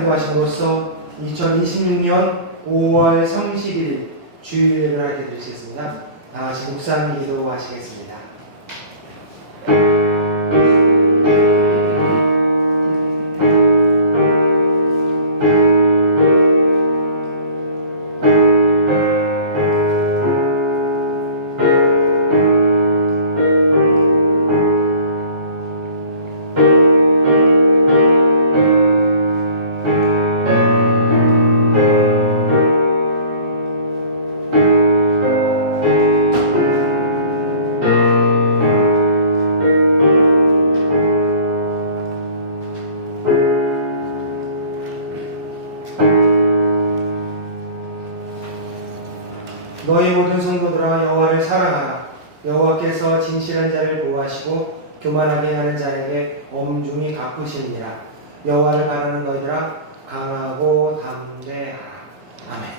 기도하심으로써 2026년 5월 31일 주일예배를 하게 되시겠습니다. 다같이 목사님 기도하시겠습니다. 너희 모든 성도들아 여호와를 사랑하라. 여호와께서 진실한 자를 보호하시고 교만하게 하는 자에게 엄중히 갚으시느니라. 여호와를 바라는 너희들아 강하고 담대하라. 아멘.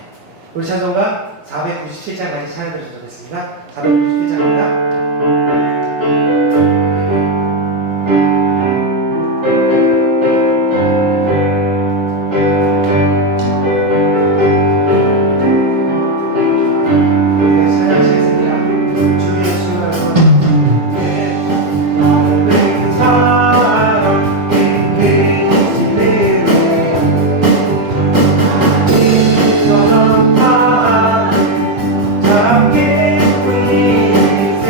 우리 찬송가 497장까지 찬양을 드리겠습니다. 497장입니다. 사랑 깊은 인생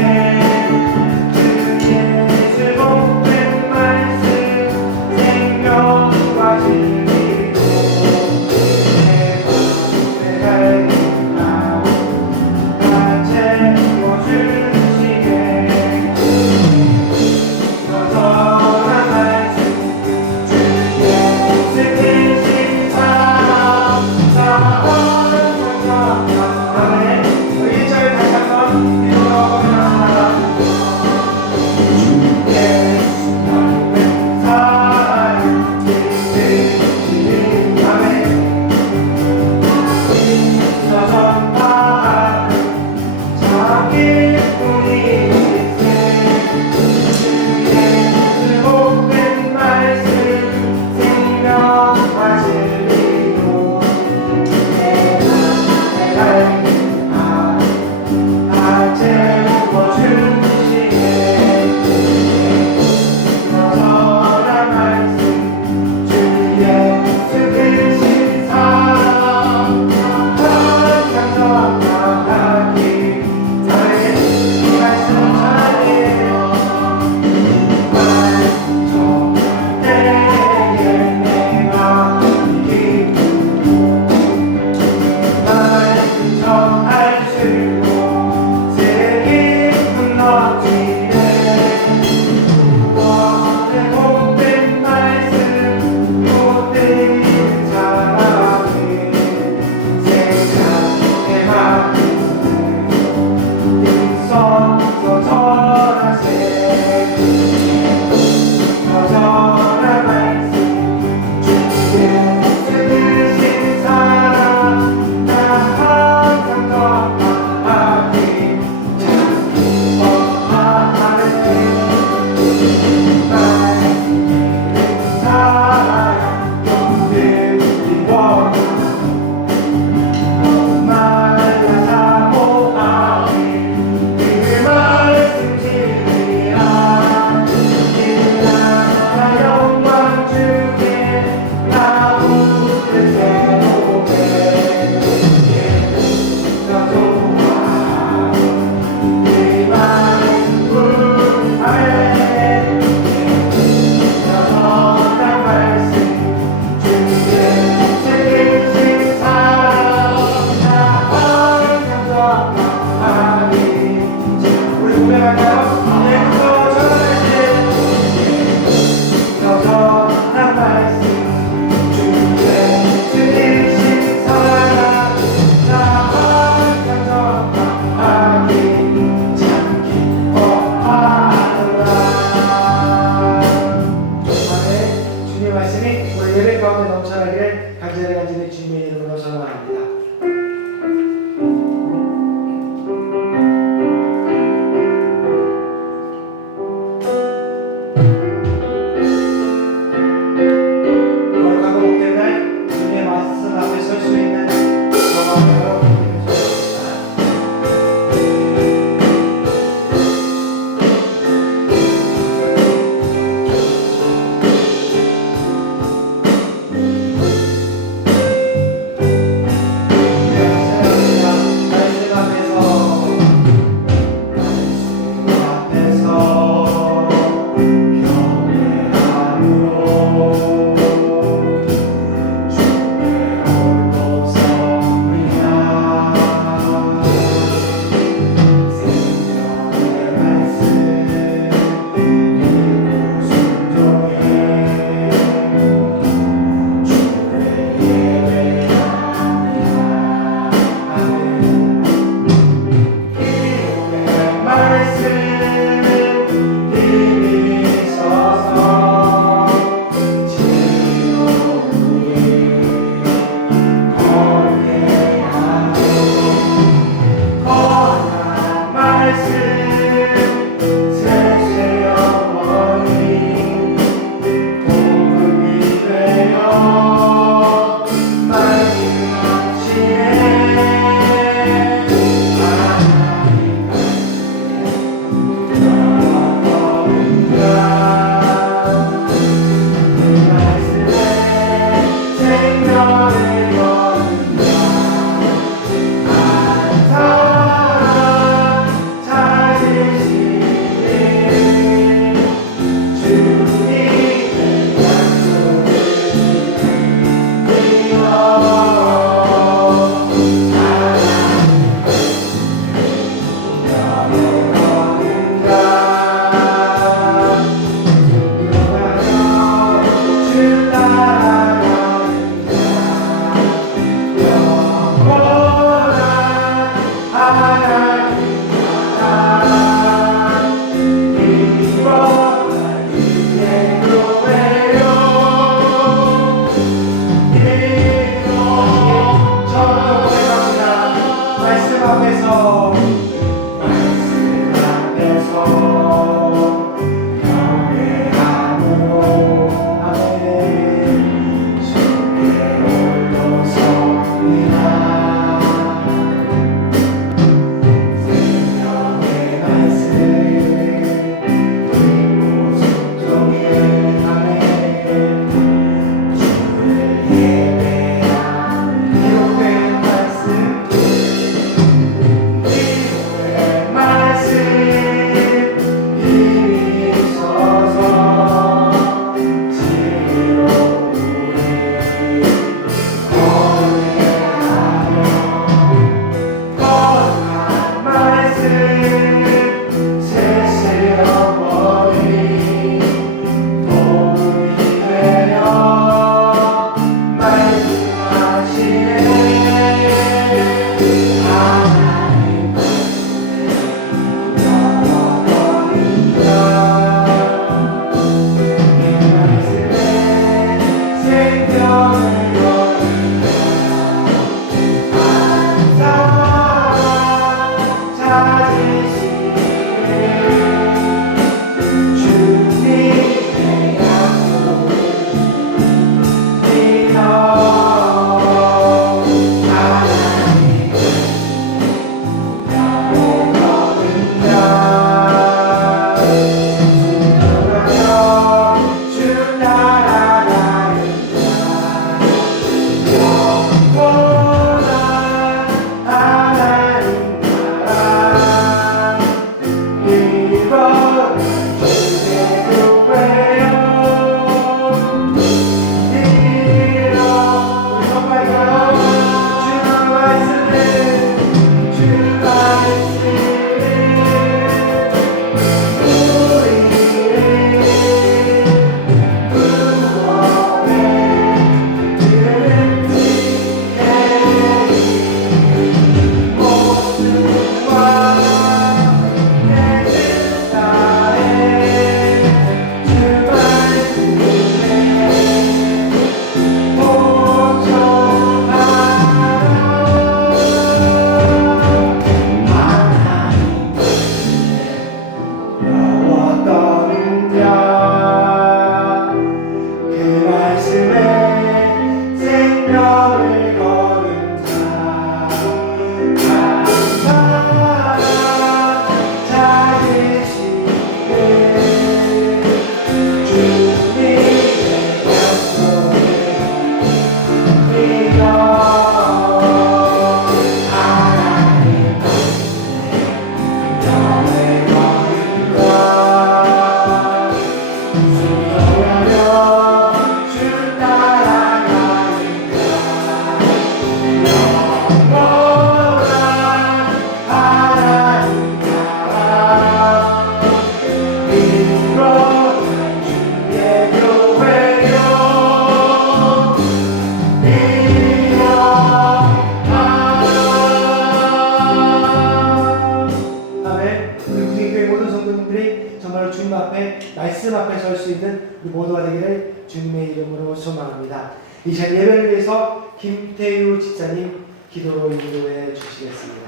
말씀 앞에 설 수 있는 우리 모두가 되기를 주님의 이름으로 소망합니다. 이 시간 예배를 위해서 김태유 집사님 기도로 인도해 주시겠습니다.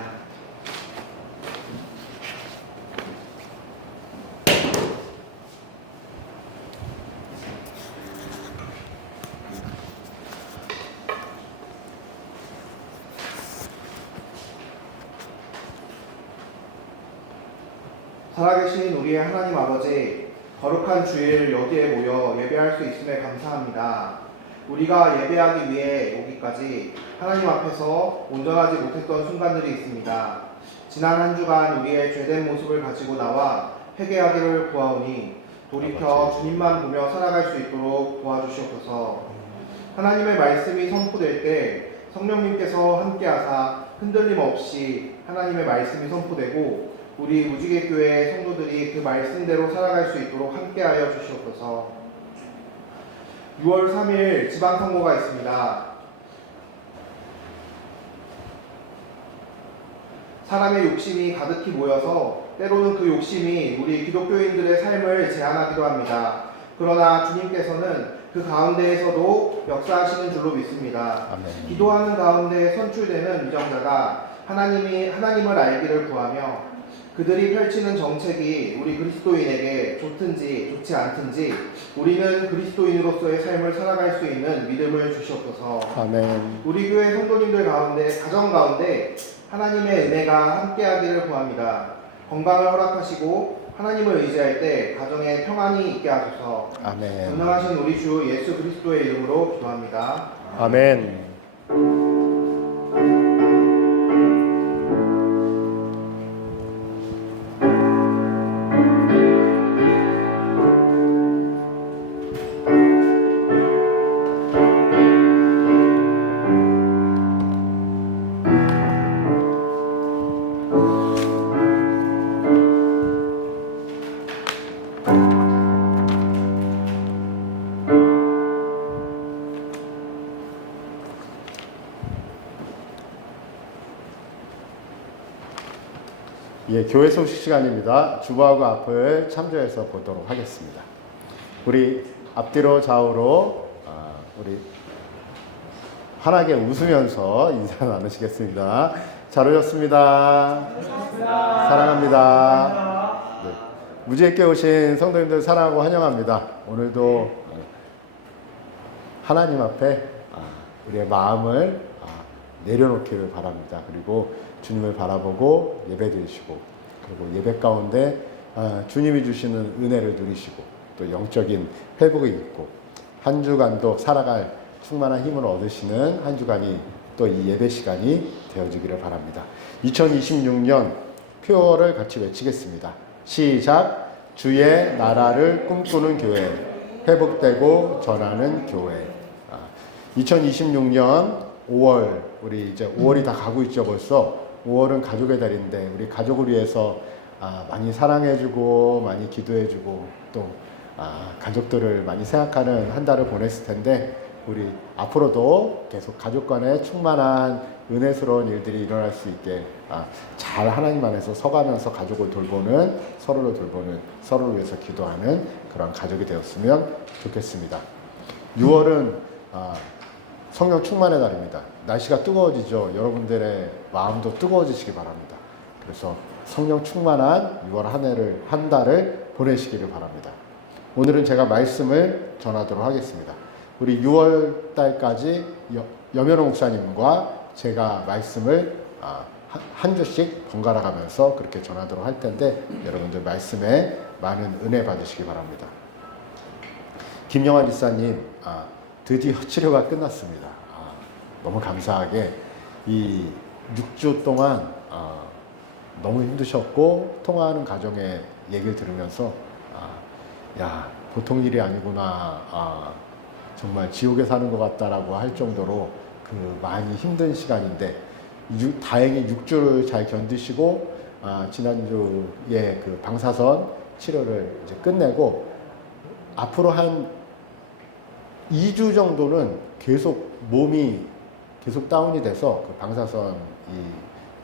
살아계신 우리의 하나님 아버지, 거룩한 주일 여기에 모여 예배할 수 있음에 감사합니다. 우리가 예배하기 위해 오기까지 하나님 앞에서 온전하지 못했던 순간들이 있습니다. 지난 한 주간 우리의 죄된 모습을 가지고 나와 회개하기를 구하오니 돌이켜 주님만 보며 살아갈 수 있도록 도와주시옵소서. 하나님의 말씀이 선포될 때 성령님께서 함께하사 흔들림 없이 하나님의 말씀이 선포되고 우리 무지개교회 성도들이 그 말씀대로 살아갈 수 있도록 함께하여 주시옵소서. 6월 3일 지방선거가 있습니다. 사람의 욕심이 가득히 모여서 때로는 그 욕심이 우리 기독교인들의 삶을 제한하기도 합니다. 그러나 주님께서는 그 가운데에서도 역사하시는 줄로 믿습니다. 아멘. 기도하는 가운데 선출되는 위정자가 하나님을 알기를 구하며 그들이 펼치는 정책이 우리 그리스도인에게 좋든지 좋지 않든지 우리는 그리스도인으로서의 삶을 살아갈 수 있는 믿음을 주시옵소서. 아멘. 우리 교회 성도님들 가운데 가정 가운데 하나님의 은혜가 함께하기를 구합니다. 건강을 허락하시고 하나님을 의지할 때 가정에 평안이 있게 하소서. 아멘. 전능하신 우리 주 예수 그리스도의 이름으로 기도합니다. 아멘. 예, 교회 소식 시간입니다. 주보하고 앞을 참조해서 보도록 하겠습니다. 우리 앞뒤로 좌우로 우리 환하게 웃으면서 인사 나누시겠습니다. 잘 오셨습니다. 사랑합니다. 네. 무지개교회 오신 성도님들 사랑하고 환영합니다. 오늘도 하나님 앞에 우리의 마음을 내려놓기를 바랍니다. 그리고 주님을 바라보고 예배드리시고 그리고 예배 가운데 주님이 주시는 은혜를 누리시고 또 영적인 회복이 있고 한 주간도 살아갈 충만한 힘을 얻으시는 한 주간이 또 이 예배 시간이 되어지기를 바랍니다. 2026년 표어를 같이 외치겠습니다. 시작. 주의 나라를 꿈꾸는 교회, 회복되고 전하는 교회. 2026년 5월, 우리 이제 5월이 다 가고 있죠. 벌써 5월은 가족의 달인데 우리 가족을 위해서 많이 사랑해주고 많이 기도해주고 또 가족들을 많이 생각하는 한 달을 보냈을 텐데 우리 앞으로도 계속 가족 간에 충만한 은혜스러운 일들이 일어날 수 있게 잘 하나님 안에서 서가면서 가족을 돌보는, 서로를 돌보는, 서로를 위해서 기도하는 그런 가족이 되었으면 좋겠습니다. 6월은 성령 충만의 달입니다. 날씨가 뜨거워지죠. 여러분들의 마음도 뜨거워지시기 바랍니다. 그래서 성령 충만한 6월 한 달을 보내시기를 바랍니다. 오늘은 제가 말씀을 전하도록 하겠습니다. 우리 6월 달까지 염현호 목사님과 제가 말씀을 한 주씩 번갈아 가면서 그렇게 전하도록 할 텐데 여러분들 말씀에 많은 은혜 받으시기 바랍니다. 김영환 지사님 드디어 치료가 끝났습니다. 너무 감사하게 이 6주 동안 너무 힘드셨고 통화하는 가정의 얘기를 들으면서 야 보통 일이 아니구나 정말 지옥에 사는 것 같다라고 할 정도로 그 많이 힘든 시간인데 다행히 6주를 잘 견디시고 지난주에 그 방사선 치료를 이제 끝내고 앞으로 한 2주 정도는 계속 몸이 계속 다운이 돼서 그 방사선이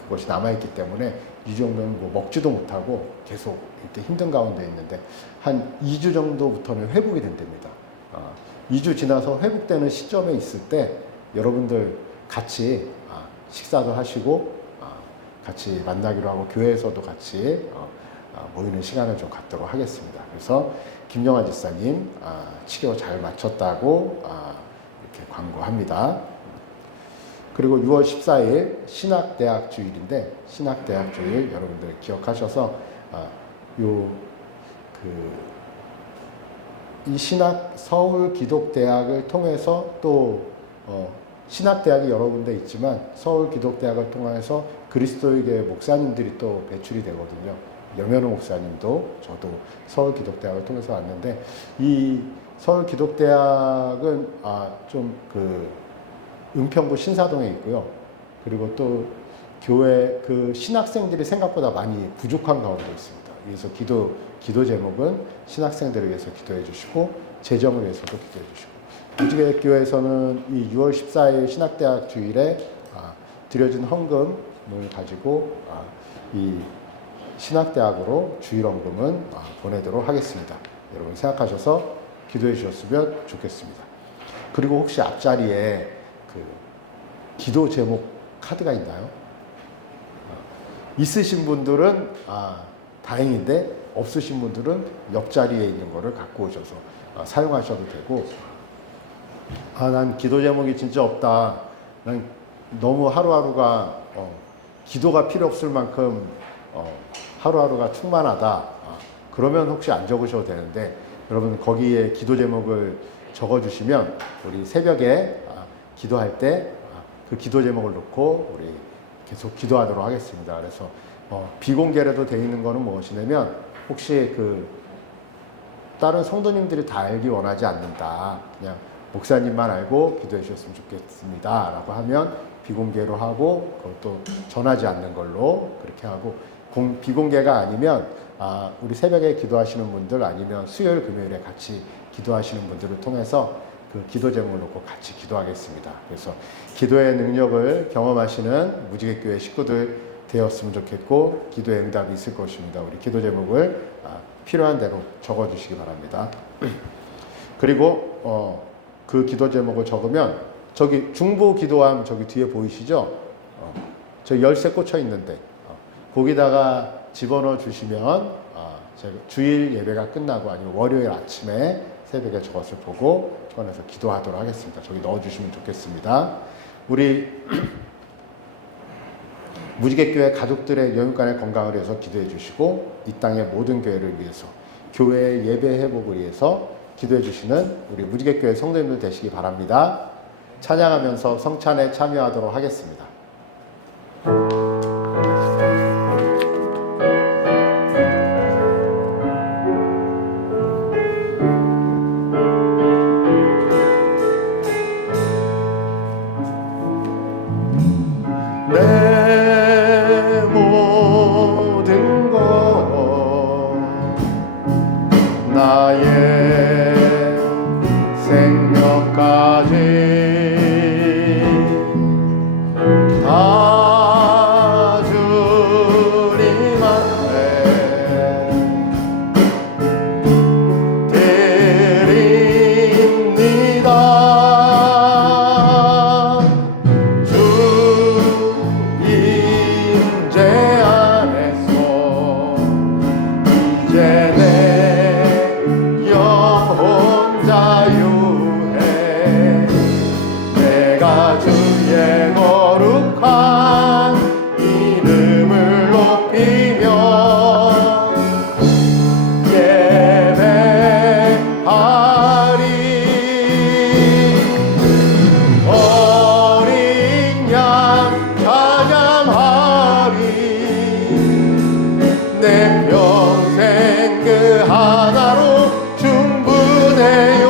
그것이 남아있기 때문에 2주 정도는 뭐 먹지도 못하고 계속 이렇게 힘든 가운데 있는데 한 2주 정도부터는 회복이 된답니다. 2주 지나서 회복되는 시점에 있을 때 여러분들 같이 식사도 하시고 같이 만나기로 하고 교회에서도 같이 모이는 시간을 좀 갖도록 하겠습니다. 그래서 김영환 지사님 치료 잘 마쳤다고 이렇게 광고합니다. 그리고 6월 14일 신학대학 주일인데 신학대학 주일 여러분들 기억하셔서 이 신학 서울 기독대학을 통해서 또 신학대학이 여러 군데 있지만 서울 기독대학을 통해서 그리스도의 목사님들이 또 배출이 되거든요. 염현우 목사님도 저도 서울기독대학을 통해서 왔는데 이 서울기독대학은 좀 그 은평구 신사동에 있고요. 그리고 또 교회 그 신학생들이 생각보다 많이 부족한 가운데 있습니다. 그래서 기도 제목은 신학생들을 위해서 기도해 주시고 재정을 위해서도 기도해 주시고 무지개교회에서는 이 6월 14일 신학대학 주일에 드려진 헌금을 가지고 이 신학대학으로 주일 헌금은 보내도록 하겠습니다. 여러분 생각하셔서 기도해 주셨으면 좋겠습니다. 그리고 혹시 앞자리에 그 기도 제목 카드가 있나요? 있으신 분들은 다행인데 없으신 분들은 옆자리에 있는 거를 갖고 오셔서 사용하셔도 되고 난 기도 제목이 진짜 없다. 난 너무 하루하루가 기도가 필요 없을 만큼 하루하루가 충만하다. 그러면 혹시 안 적으셔도 되는데 여러분 거기에 기도 제목을 적어주시면 우리 새벽에 기도할 때 그 기도 제목을 넣고 우리 계속 기도하도록 하겠습니다. 그래서 비공개라도 되어 있는 거는 무엇이냐면 혹시 그 다른 성도님들이 다 알기 원하지 않는다. 그냥 목사님만 알고 기도해 주셨으면 좋겠습니다. 라고 하면 비공개로 하고 그것도 전하지 않는 걸로 그렇게 하고 비공개가 아니면 우리 새벽에 기도하시는 분들 아니면 수요일 금요일에 같이 기도하시는 분들을 통해서 그 기도 제목을 놓고 같이 기도하겠습니다. 그래서 기도의 능력을 경험하시는 무지개교회 식구들 되었으면 좋겠고 기도의 응답이 있을 것입니다. 우리 기도 제목을 필요한 대로 적어주시기 바랍니다. 그리고 그 기도 제목을 적으면 저기 중보 기도함 저기 뒤에 보이시죠? 저 열쇠 꽂혀 있는데 거기다가 집어넣어 주시면 제가 주일 예배가 끝나고 아니면 월요일 아침에 새벽에 저것을 보고 전해서 기도하도록 하겠습니다. 저기 넣어주시면 좋겠습니다. 우리 무지개교회 가족들의 영육간의 건강을 위해서 기도해 주시고 이 땅의 모든 교회를 위해서 교회의 예배 회복을 위해서 기도해 주시는 우리 무지개교회 성도님들 되시기 바랍니다. 찬양하면서 성찬에 참여하도록 하겠습니다. 내 모든 것 나의 생명까지 다 주님 앞에 드립니다. 주 임재 안에서 이제 내 영혼 자유해 내가 주의 거룩한 이름을 높이며 예배하리. 어린 양 찬양하리. 내 평생 그 하나로 충분해요.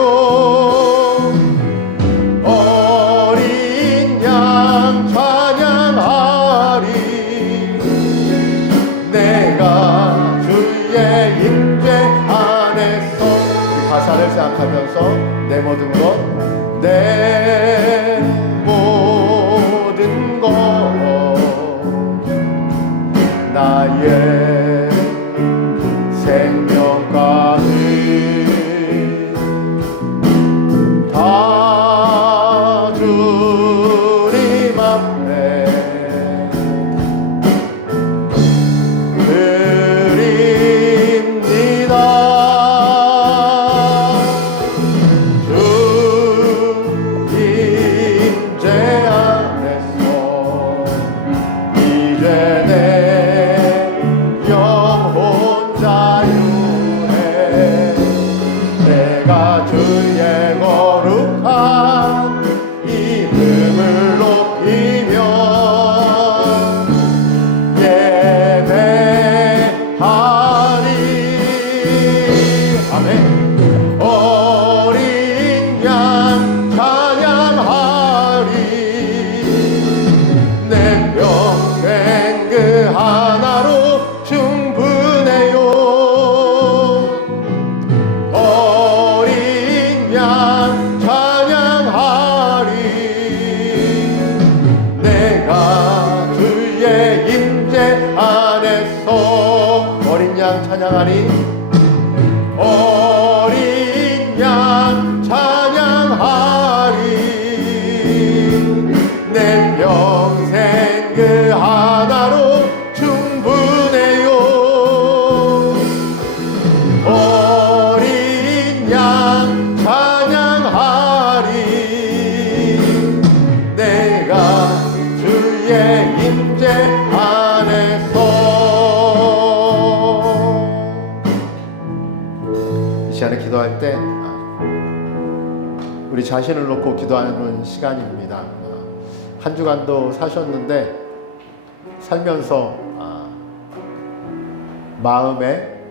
어린 양 찬양하리. 내가 주의 임재 안에서 우리 가사를 생각하면서 내 모든 것 내 모든 것 나의 생명까지 다 주님 앞에 드립니다. 주 임재 안에서 이제 내 영혼 자유해 내가 주의 거룩한 이름을 높이며 예배하리. 시간에 기도할 때 우리 자신을 놓고 기도하는 시간입니다. 한 주간도 사셨는데 살면서 마음에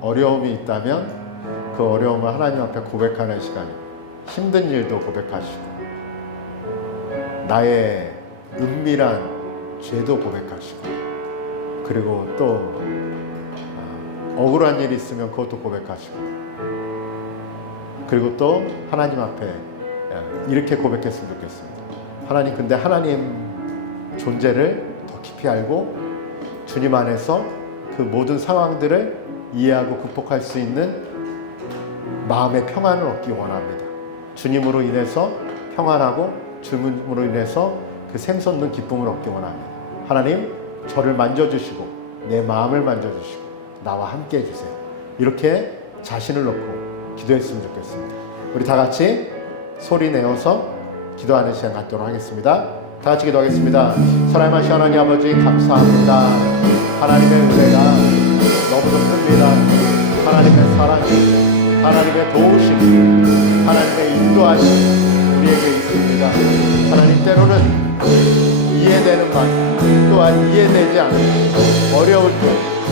어려움이 있다면 그 어려움을 하나님 앞에 고백하는 시간입니다. 힘든 일도 고백하시고 나의 은밀한 죄도 고백하시고 그리고 또 억울한 일이 있으면 그것도 고백하시고 그리고 또 하나님 앞에 이렇게 고백했으면 좋겠습니다. 하나님, 근데 하나님 존재를 더 깊이 알고 주님 안에서 그 모든 상황들을 이해하고 극복할 수 있는 마음의 평안을 얻기 원합니다. 주님으로 인해서 평안하고 주님으로 인해서 그 샘솟는 기쁨을 얻기 원합니다. 하나님, 저를 만져주시고 내 마음을 만져주시고 나와 함께 해주세요. 이렇게 자신을 놓고 기도했으면 좋겠습니다. 우리 다 같이 소리 내어서 기도하는 시간 갖도록 하겠습니다. 다 같이 기도하겠습니다. 사랑하신 하나님 아버지, 감사합니다. 하나님의 은혜가 너무도 큽니다. 하나님의 사랑이, 하나님의 도우심이, 하나님의 인도하심이 우리에게 있습니다. 하나님, 때로는 이해되는 말 또한 이해되지 않는 어려울 때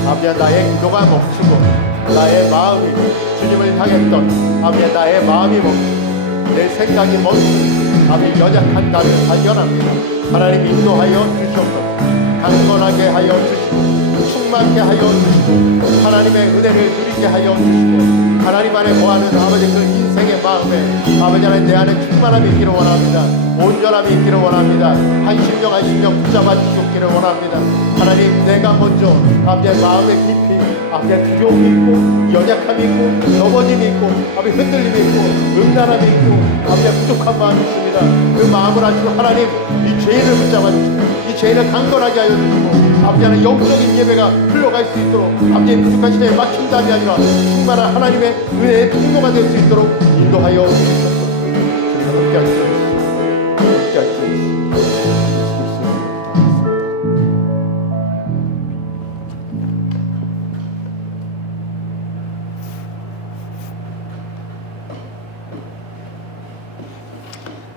아버지, 나의 기도가 멈추고 나의 마음이 주님을 향했던 아버지, 나의 마음이 멈추고 내 생각이 멈추고 아버지, 연약한 나를 발견합니다. 하나님, 인도하여 주시옵소서. 강건하게 하여 주시고 충만케 하여 주시고 하나님의 은혜를 누리게 하여 주시고 하나님 안에 거하는 아버지 그 인생의 마음에 아버지 하나님 내 안에 충만함이 있기를 원합니다. 온전함이 있기를 원합니다. 한 심령 붙잡아 주시기를 원합니다. 하나님, 내가 먼저 아버지의 마음의 깊이 아버지의 두려움이 있고 연약함이 있고 넘어짐이 있고 아버지 흔들림이 있고 음란함이 있고 아버지의 부족한 마음이 있습니다. 그 마음을 아시고 하나님, 이 죄인을 붙잡아 주시고 이 죄인을 강건하게 하여 주시고 아버지 하나님 영적인 예배가 흘러갈 수 있도록 아버지의 부족한 시대에 맞춘다이 아니라 충만한 하나님의 은혜의 통로가 될 수 있도록 인도하여 주시옵소서. 함께 하시옵소서. 함께 하시옵소서.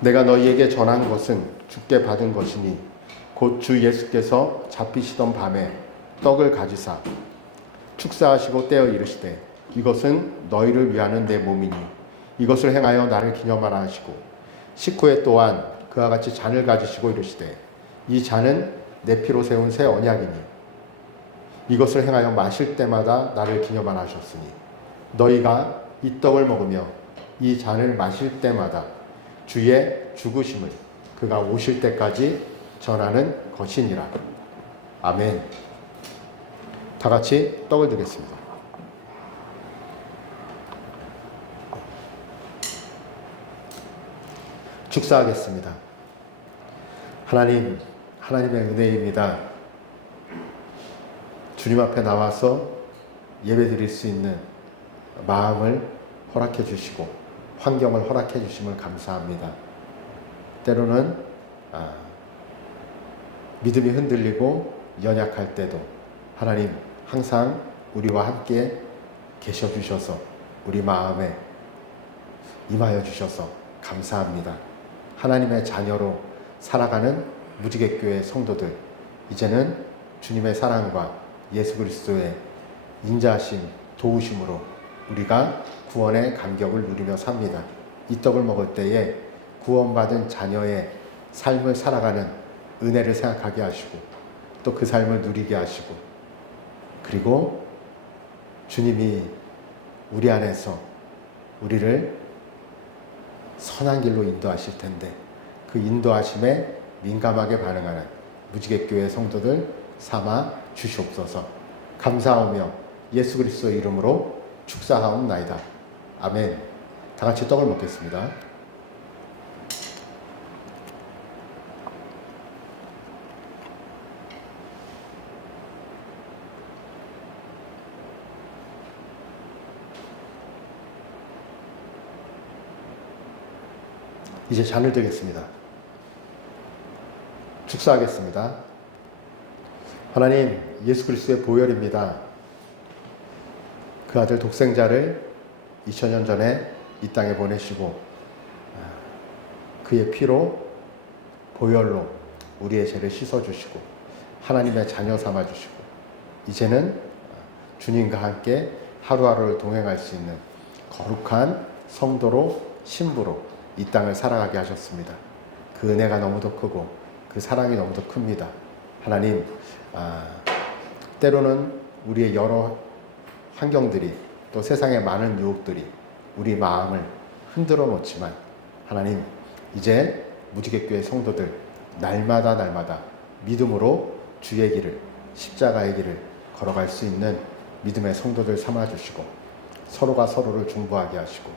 내가 너희에게 전한 것은 주께 받은 것이니 곧 주 예수께서 잡히시던 밤에 떡을 가지사 축사하시고 떼어 이르시되 이것은 너희를 위하는 내 몸이니 이것을 행하여 나를 기념하라 하시고 식후에 또한 그와 같이 잔을 가지시고 이르시되 이 잔은 내 피로 세운 새 언약이니 이것을 행하여 마실 때마다 나를 기념하라 하셨으니 너희가 이 떡을 먹으며 이 잔을 마실 때마다 주의 죽으심을 그가 오실 때까지 전하는 것이니라. 아멘. 다 같이 떡을 드리겠습니다. 축사하겠습니다. 하나님, 하나님의 은혜입니다. 주님 앞에 나와서 예배 드릴 수 있는 마음을 허락해 주시고 환경을 허락해 주심을 감사합니다. 때로는 믿음이 흔들리고 연약할 때도 하나님 항상 우리와 함께 계셔 주셔서 우리 마음에 임하여 주셔서 감사합니다. 하나님의 자녀로 살아가는 무지개교회 성도들, 이제는 주님의 사랑과 예수 그리스도의 인자하심, 도우심으로 우리가 구원의 감격을 누리며 삽니다. 이 떡을 먹을 때에 구원받은 자녀의 삶을 살아가는 은혜를 생각하게 하시고 또 그 삶을 누리게 하시고 그리고 주님이 우리 안에서 우리를 선한 길로 인도하실 텐데 그 인도하심에 민감하게 반응하는 무지개교회 성도들 삼아 주시옵소서. 감사하며 예수 그리스도의 이름으로 축사하옵나이다. 아멘. 다 같이 떡을 먹겠습니다. 이제 잔을 들겠습니다. 축사하겠습니다. 하나님, 예수 그리스도의 보혈입니다. 그 아들 독생자를 2000년 전에 이 땅에 보내시고 그의 피로 보혈로 우리의 죄를 씻어주시고 하나님의 자녀 삼아주시고 이제는 주님과 함께 하루하루를 동행할 수 있는 거룩한 성도로 신부로 이 땅을 살아가게 하셨습니다. 그 은혜가 너무도 크고 그 사랑이 너무도 큽니다. 하나님, 때로는 우리의 여러 환경들이 또 세상의 많은 유혹들이 우리 마음을 흔들어 놓지만 하나님, 이제 무지개교회 성도들 날마다 믿음으로 주의 길을, 십자가의 길을 걸어갈 수 있는 믿음의 성도들 삼아주시고 서로가 서로를 중보하게 하시고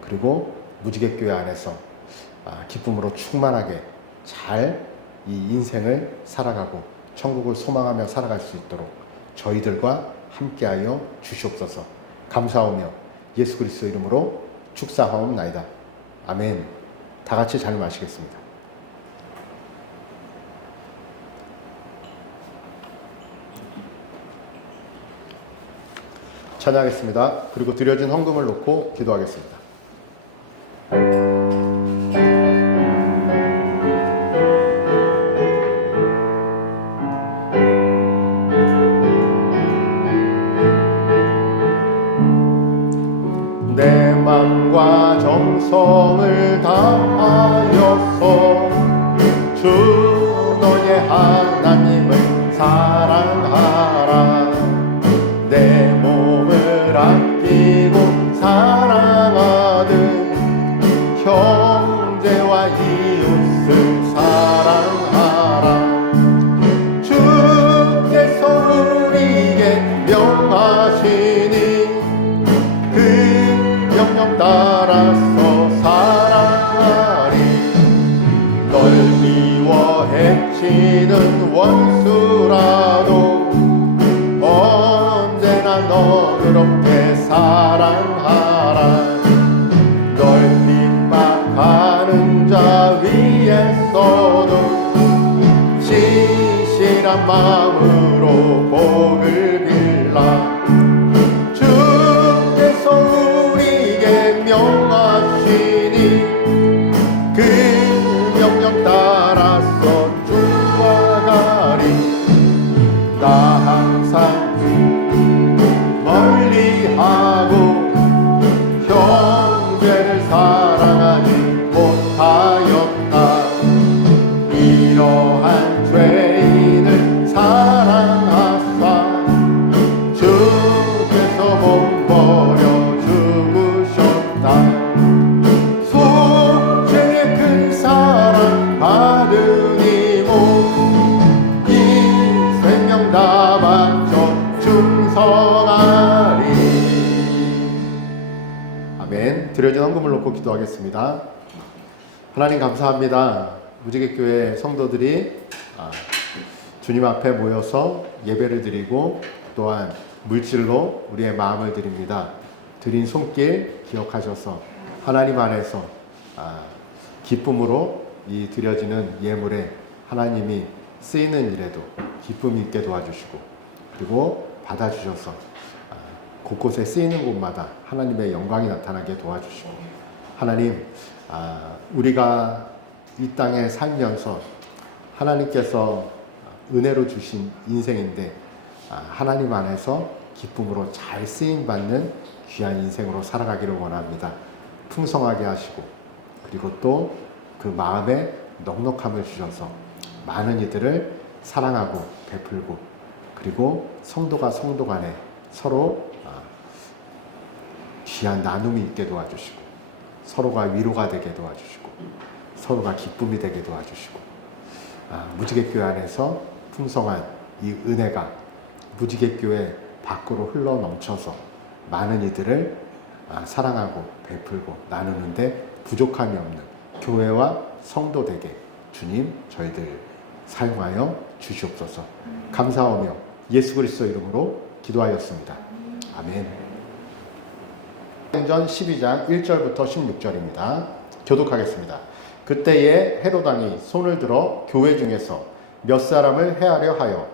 그리고 무지개교회 안에서 기쁨으로 충만하게 잘 이 인생을 살아가고 천국을 소망하며 살아갈 수 있도록 저희들과 함께하여 주시옵소서. 감사하며 예수 그리스도 이름으로 축사하옵나이다. 아멘. 다 같이 잘 마시겠습니다. 찬양하겠습니다. 그리고 드려진 헌금을 놓고 기도하겠습니다. 내 맘과 정성을 다하여서 주 너의 하나님을 사랑하라. 내 몸을 아끼고 사랑하듯 형제와 이웃을 사랑하라. 주께서 우리에게 명하시니 그 명령 따라서 살아가리. 널 미워 해치는 원수라도 언제나 너그럽게 사랑하라. 널 핍박하는 자 위에서도 진실한 마음으로 복을 빌라. 명하시니 그 명령 따라서 주와가리. 나 항상 멀리하고 형제를 사랑하지 못하였다. 이러한 죄인을 사랑하사 주께서 못 버려 속죄의 큰 사랑 받으니 이 생명 다 바쳐 충성하리. 아멘. 드려진 헌금을 놓고 기도하겠습니다. 하나님 감사합니다. 무지개교회 성도들이 주님 앞에 모여서 예배를 드리고 또한 물질로 우리의 마음을 드립니다. 드린 손길 기억하셔서 하나님 안에서 기쁨으로 이 드려지는 예물에 하나님이 쓰이는 일에도 기쁨 있게 도와주시고 그리고 받아주셔서 곳곳에 쓰이는 곳마다 하나님의 영광이 나타나게 도와주시고 하나님, 우리가 이 땅에 살면서 하나님께서 은혜로 주신 인생인데 하나님 안에서 기쁨으로 잘 쓰임받는 귀한 인생으로 살아가기를 원합니다. 풍성하게 하시고 그리고 또 그 마음에 넉넉함을 주셔서 많은 이들을 사랑하고 베풀고 그리고 성도가 성도 간에 서로 귀한 나눔이 있게 도와주시고 서로가 위로가 되게 도와주시고 서로가 기쁨이 되게 도와주시고 무지개교회 안에서 풍성한 이 은혜가 무지개교회 밖으로 흘러 넘쳐서 많은 이들을 사랑하고 베풀고 나누는데 부족함이 없는 교회와 성도 되게 주님 저희들 사용하여 주시옵소서. 감사하며 예수 그리스도 이름으로 기도하였습니다. 아멘. 사도행전 12장 1절부터 16절입니다. 교독하겠습니다. 그때에 헤롯 왕이 손을 들어 교회 중에서 몇 사람을 해하려 하여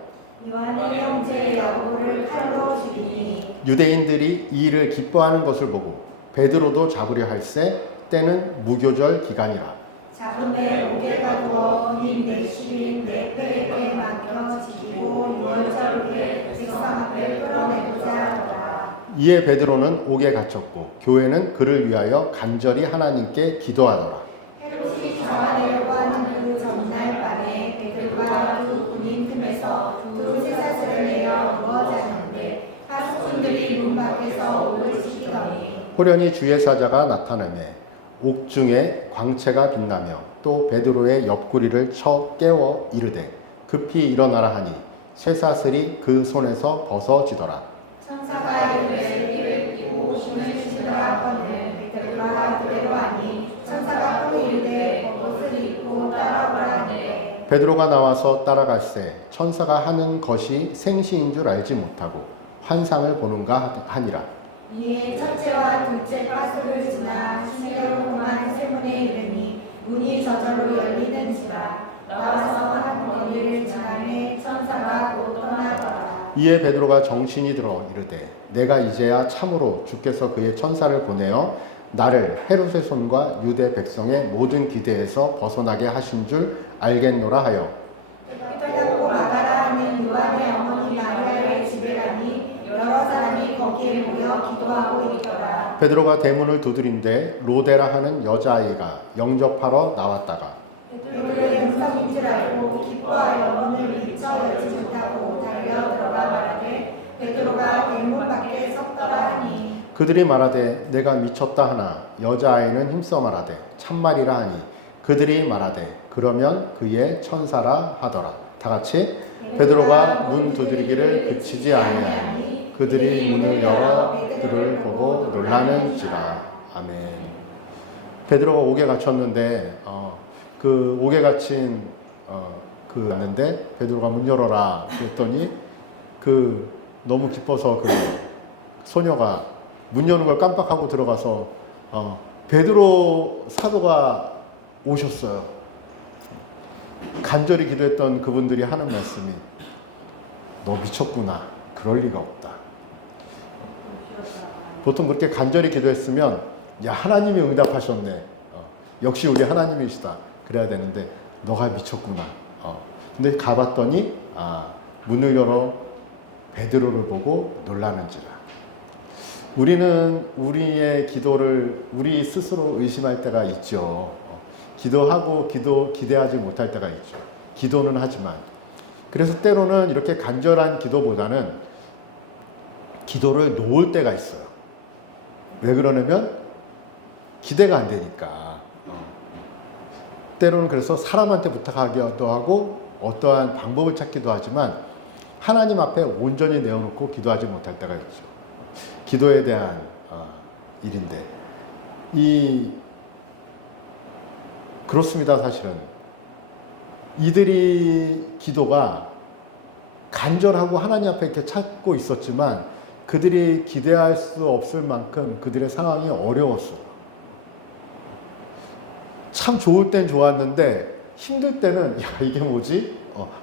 요한의 형제 야고보를 칼로 죽이니 유대인들이 이 일을 기뻐하는 것을 보고 베드로도 잡으려 할세 때는 무교절 기간이라. 잡음에 오개가 두어 내 시린 내 폐에 맡겨 지키고 유월절 후에 직상 앞에 끌어내고자 하더라. 이에 베드로는 옥에 갇혔고 교회는 그를 위하여 간절히 하나님께 기도하더라. 헤롯이 잡아내려고 하는 그 전날 밤에 베드로가 두 군인 틈에서 두 쇠사슬을 내어 누워 잤는데 파수꾼들이 문 밖에서 옥을 지키더니 호련히 주의 사자가 나타나매 옥중에 광채가 빛나며 또 베드로의 옆구리를 쳐 깨워 이르되 급히 일어나라 하니 쇠사슬이 그 손에서 벗어지더라. 천사가 이르되 이를 끼고 힘을 주시더라 하거늘 베드로가 그대로 하니 천사가 또 이르되 옷을 입고 따라오라 하되 베드로가 나와서 따라갈새 천사가 하는 것이 생시인 줄 알지 못하고 환상을 보는가 하니라. 이에 첫째와 둘째 파수를 지나 신대로 동안 세문에 이르니 문이 저절로 열리는지라 나와서 한 거리를 지나매 천사가 곧 떠나더라. 이에 베드로가 정신이 들어 이르되 내가 이제야 참으로 주께서 그의 천사를 보내어 나를 헤롯의 손과 유대 백성의 모든 기대에서 벗어나게 하신 줄 알겠노라 하여 깨닫고 마가라 하는 요한의 어머니 마리아의 집에 가니 여러 사람이 거기에 모여 기도하고 있더라. 베드로가 대문을 두드린데 로데라 하는 여자아이가 영접하러 나왔다가 베드로의 음성인 줄 알고 기뻐하여 문을 미처 열지 못하고 달려 들어가 말하되 베드로가 대문 밖에 섰더라 하니 그들이 말하되 내가 미쳤다 하나 여자아이는 힘써 말하되 참말이라 하니 그들이 말하되 그러면 그의 천사라 하더라. 다 같이 베드로가 문 두드리기를 그치지 아니하니 그들이 문을 열어 그를 보고 놀라는지라. 아멘. 베드로가 옥에 갇혔는데 그 옥에 갇힌 그 왔는데 베드로가 문 열어라 그랬더니 그 너무 기뻐서 그 소녀가 문 여는 걸 깜빡하고 들어가서 베드로 사도가 오셨어요. 간절히 기도했던 그분들이 하는 말씀이 너 미쳤구나. 그럴 리가 없다. 보통 그렇게 간절히 기도했으면 야 하나님이 응답하셨네. 역시 우리 하나님이시다. 그래야 되는데 너가 미쳤구나. 근데 가봤더니 문을 열어 베드로를 보고 놀라는지라. 우리는 우리의 기도를 우리 스스로 의심할 때가 있죠. 기도하고 기대하지 못할 때가 있죠. 기도는 하지만. 그래서 때로는 이렇게 간절한 기도보다는 기도를 놓을 때가 있어요. 왜 그러냐면 기대가 안 되니까. 때로는 그래서 사람한테 부탁하기도 하고 어떠한 방법을 찾기도 하지만 하나님 앞에 온전히 내어놓고 기도하지 못할 때가 있죠. 기도에 대한 일인데 그렇습니다. 사실은 이들이 기도가 간절하고 하나님 앞에 이렇게 찾고 있었지만 그들이 기대할 수 없을 만큼 그들의 상황이 어려웠어요. 참 좋을 땐 좋았는데 힘들 때는 야 이게 뭐지?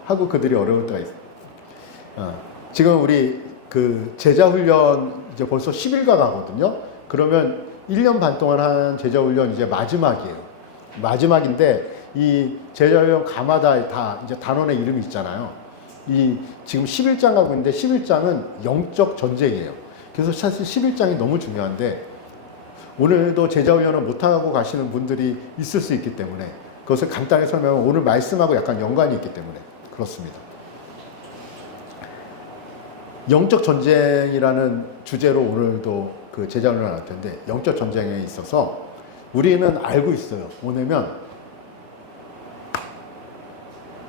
하고 그들이 어려울 때가 있어요. 지금 우리 그 제자훈련 이제 벌써 10일가 가거든요. 그러면 1년 반 동안 한 제자훈련 이제 마지막이에요. 마지막인데 이 제자훈련 가마다 다 이제 단원의 이름이 있잖아요. 지금 11장 가고 있는데 11장은 영적 전쟁이에요. 그래서 사실 11장이 너무 중요한데 오늘도 제자훈련을 못하고 가시는 분들이 있을 수 있기 때문에 그것을 간단히 설명하면 오늘 말씀하고 약간 연관이 있기 때문에 그렇습니다. 영적 전쟁이라는 주제로 오늘도 그 제자훈련을 할 텐데 영적 전쟁에 있어서 우리는 알고 있어요. 뭐냐면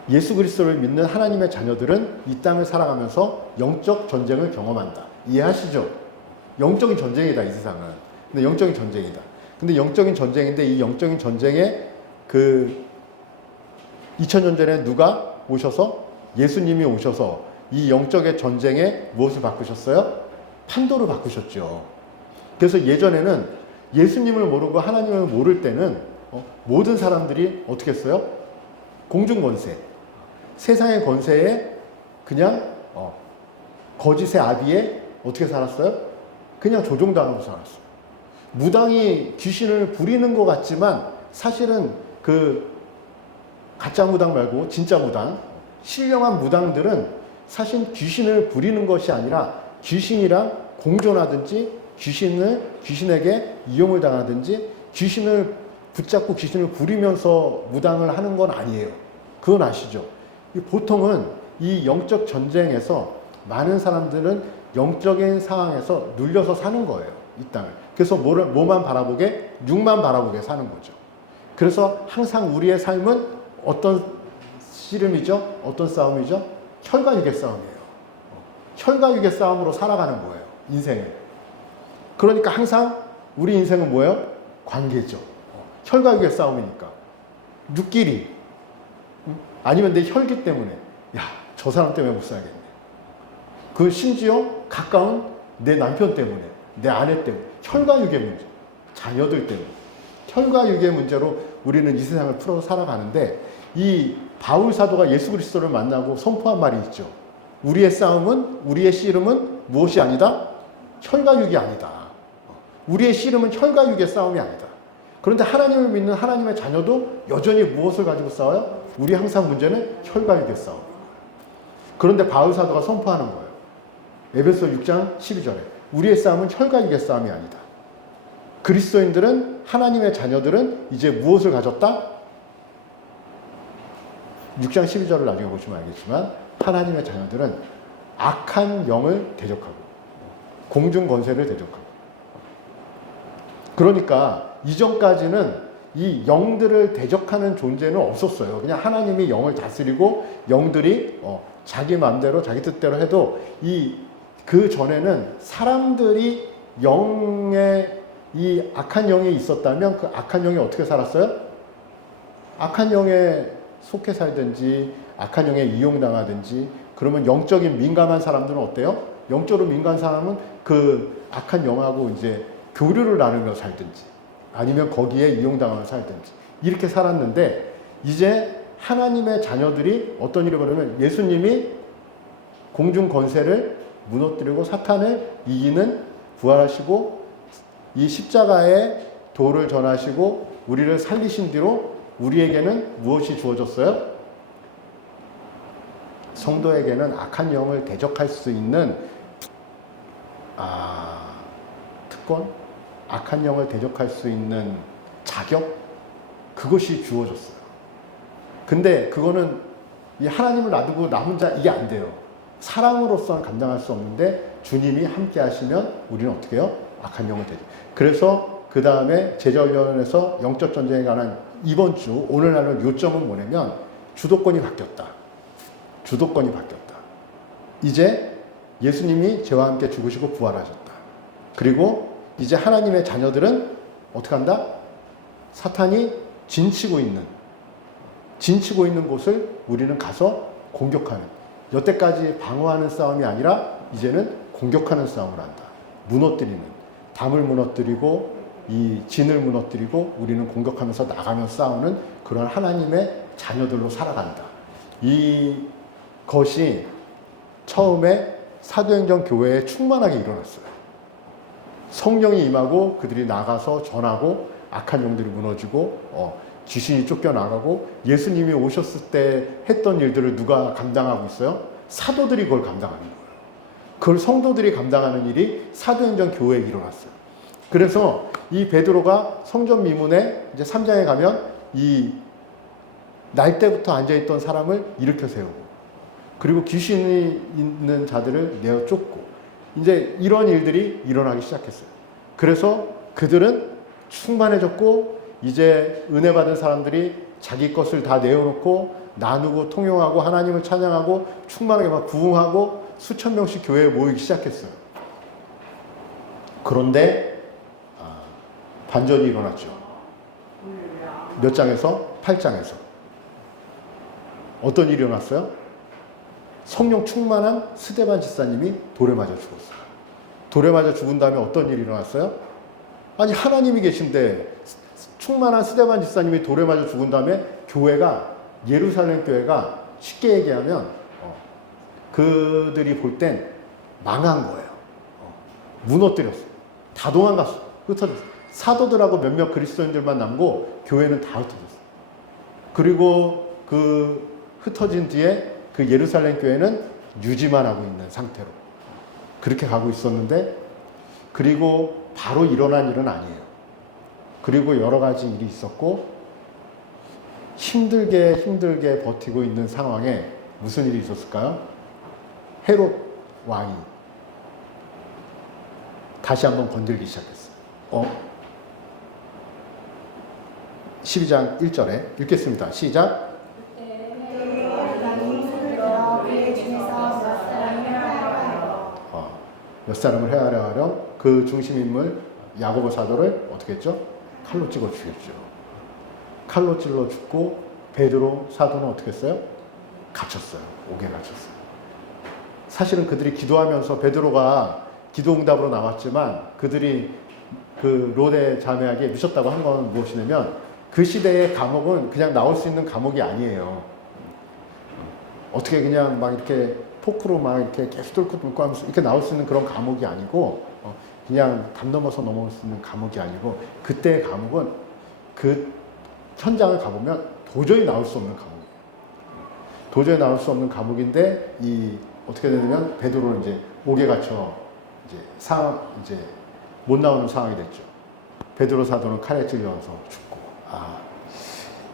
예수 그리스도를 믿는 하나님의 자녀들은 이 땅을 살아가면서 영적 전쟁을 경험한다. 이해하시죠? 영적인 전쟁이다, 이 세상은. 근데 영적인 전쟁이다. 근데 영적인 전쟁인데 이 영적인 전쟁에 2000년 전에 누가 오셔서 예수님이 오셔서 이 영적의 전쟁에 무엇을 바꾸셨어요? 판도를 바꾸셨죠. 그래서 예전에는 예수님을 모르고 하나님을 모를 때는 모든 사람들이 어떻게 했어요? 공중 권세, 세상의 권세에 그냥 거짓의 아비에 어떻게 살았어요? 그냥 조종당하고 살았어요. 무당이 귀신을 부리는 것 같지만 사실은 그 가짜 무당 말고 진짜 무당, 신령한 무당들은 사실 귀신을 부리는 것이 아니라 귀신이랑 공존하든지 귀신에게 이용을 당하든지 귀신을 붙잡고 귀신을 부리면서 무당을 하는 건 아니에요. 그건 아시죠? 보통은 이 영적 전쟁에서 많은 사람들은 영적인 상황에서 눌려서 사는 거예요. 이 땅을. 그래서 뭐만 바라보게? 육만 바라보게 사는 거죠. 그래서 항상 우리의 삶은 어떤 씨름이죠? 어떤 싸움이죠? 혈과 육의 싸움이에요. 혈과 육의 싸움으로 살아가는 거예요. 인생을. 그러니까 항상 우리 인생은 뭐예요? 관계죠. 혈과 육의 싸움이니까. 육끼리. 아니면 내 혈기 때문에. 야, 저 사람 때문에 못 살겠네. 그 심지어 가까운 내 남편 때문에. 내 아내 때문에. 혈과 육의 문제. 자녀들 때문에. 혈과 육의 문제로 우리는 이 세상을 풀어 살아가는데 이 바울 사도가 예수 그리스도를 만나고 선포한 말이 있죠. 우리의 싸움은, 우리의 씨름은 무엇이 아니다? 혈과 육이 아니다. 우리의 씨름은 혈과 육의 싸움이 아니다. 그런데 하나님을 믿는 하나님의 자녀도 여전히 무엇을 가지고 싸워요? 우리 항상 문제는 혈과 육의 싸움. 그런데 바울 사도가 선포하는 거예요. 에베소 6장 12절에 우리의 싸움은 혈과 육의 싸움이 아니다. 그리스도인들은 하나님의 자녀들은 이제 무엇을 가졌다? 6장 12절을 나중에 보시면 알겠지만 하나님의 자녀들은 악한 영을 대적하고 공중 권세를 대적하고 그러니까 이전까지는 이 영들을 대적하는 존재는 없었어요. 그냥 하나님이 영을 다스리고 영들이 자기 마음대로 자기 뜻대로 해도 그 전에는 사람들이 영의 이 악한 영이 있었다면 그 악한 영이 어떻게 살았어요? 악한 영에 속해 살든지 악한 영에 이용당하든지 그러면 영적인 민감한 사람들은 어때요? 영적으로 민감한 사람은 그 악한 영하고 이제 교류를 나누며 살든지 아니면 거기에 이용당하며 살든지 이렇게 살았는데 이제 하나님의 자녀들이 어떤 일이 벌어지면 예수님이 공중 권세를 무너뜨리고 사탄을 이기는 부활하시고 이 십자가의 도를 전하시고 우리를 살리신 뒤로 우리에게는 무엇이 주어졌어요? 성도에게는 악한 영을 대적할 수 있는 특권? 악한 영을 대적할 수 있는 자격? 그것이 주어졌어요. 근데 그거는 이 하나님을 놔두고 나 혼자 이게 안 돼요. 사랑으로서는 감당할 수 없는데 주님이 함께 하시면 우리는 어떻게 해요? 악한 영을 대적. 그래서 그 다음에 제자훈련에서 영적 전쟁에 관한 이번 주 오늘날의 요점은 뭐냐면 주도권이 바뀌었다. 주도권이 바뀌었다. 이제 예수님이 죄와 함께 죽으시고 부활하셨다. 그리고 이제 하나님의 자녀들은 어떻게 한다? 사탄이 진치고 있는 곳을 우리는 가서 공격하는. 여태까지 방어하는 싸움이 아니라 이제는 공격하는 싸움을 한다. 무너뜨리는. 담을 무너뜨리고 이 진을 무너뜨리고 우리는 공격하면서 나가면서 싸우는 그런 하나님의 자녀들로 살아간다. 이것이 처음에 사도행전 교회에 충만하게 일어났어요. 성령이 임하고 그들이 나가서 전하고 악한 영들이 무너지고 귀신이 쫓겨나가고 예수님이 오셨을 때 했던 일들을 누가 감당하고 있어요? 사도들이 그걸 감당하는 거예요. 그걸 성도들이 감당하는 일이 사도행전 교회에 일어났어요. 그래서 이 베드로가 성전 미문에 이제 3장에 가면 이 날 때부터 앉아있던 사람을 일으켜 세우고 그리고 귀신이 있는 자들을 내어 쫓고 이제 이런 일들이 일어나기 시작했어요. 그래서 그들은 충만해졌고 이제 은혜 받은 사람들이 자기 것을 다 내어놓고 나누고 통용하고 하나님을 찬양하고 충만하게 막 부흥하고 수천 명씩 교회에 모이기 시작했어요. 그런데 반전이 일어났죠. 몇 장에서? 8장에서. 어떤 일이 일어났어요? 성령 충만한 스데반 집사님이 돌에 맞아 죽었어요. 돌에 맞아 죽은 다음에 어떤 일이 일어났어요? 아니 하나님이 계신데 충만한 스데반 집사님이 돌에 맞아 죽은 다음에 교회가 예루살렘 교회가 쉽게 얘기하면 그들이 볼 땐 망한 거예요. 무너뜨렸어요. 다 도망갔어요. 흩어졌어요. 사도들하고 몇몇 그리스도인들만 남고 교회는 다 흩어졌어요. 그리고 그 흩어진 뒤에 그 예루살렘 교회는 유지만 하고 있는 상태로 그렇게 가고 있었는데, 그리고 바로 일어난 일은 아니에요. 그리고 여러 가지 일이 있었고 힘들게 버티고 있는 상황에 무슨 일이 있었을까요? 헤롯 왕이 다시 한번 건들기 시작했어요. 12장 1절에 읽겠습니다. 시작. 몇 사람을 해하려 하렴. 그 중심 인물 야고보 사도를 어떻게 했죠? 칼로 찍어 죽였죠. 칼로 찔러 죽고 베드로 사도는 어떻게 했어요? 갇혔어요. 옥에 갇혔어요. 사실은 그들이 기도하면서 베드로가 기도 응답으로 나왔지만 그들이 그 로데 자매에게 미쳤다고 한 건 무엇이냐면 그 시대의 감옥은 그냥 나올 수 있는 감옥이 아니에요. 어떻게 그냥 막 이렇게 포크로 막 이렇게 계속 뚫고 하면서 이렇게 나올 수 있는 그런 감옥이 아니고 그냥 담 넘어서 넘어올 수 있는 감옥이 아니고 그때의 감옥은 그 현장을 가보면 도저히 나올 수 없는 감옥이에요. 도저히 나올 수 없는 감옥인데 이 어떻게 되냐면 베드로는 이제 옥에 갇혀 이제 못 나오는 상황이 됐죠. 베드로 사도는 칼에 찔려서 죽고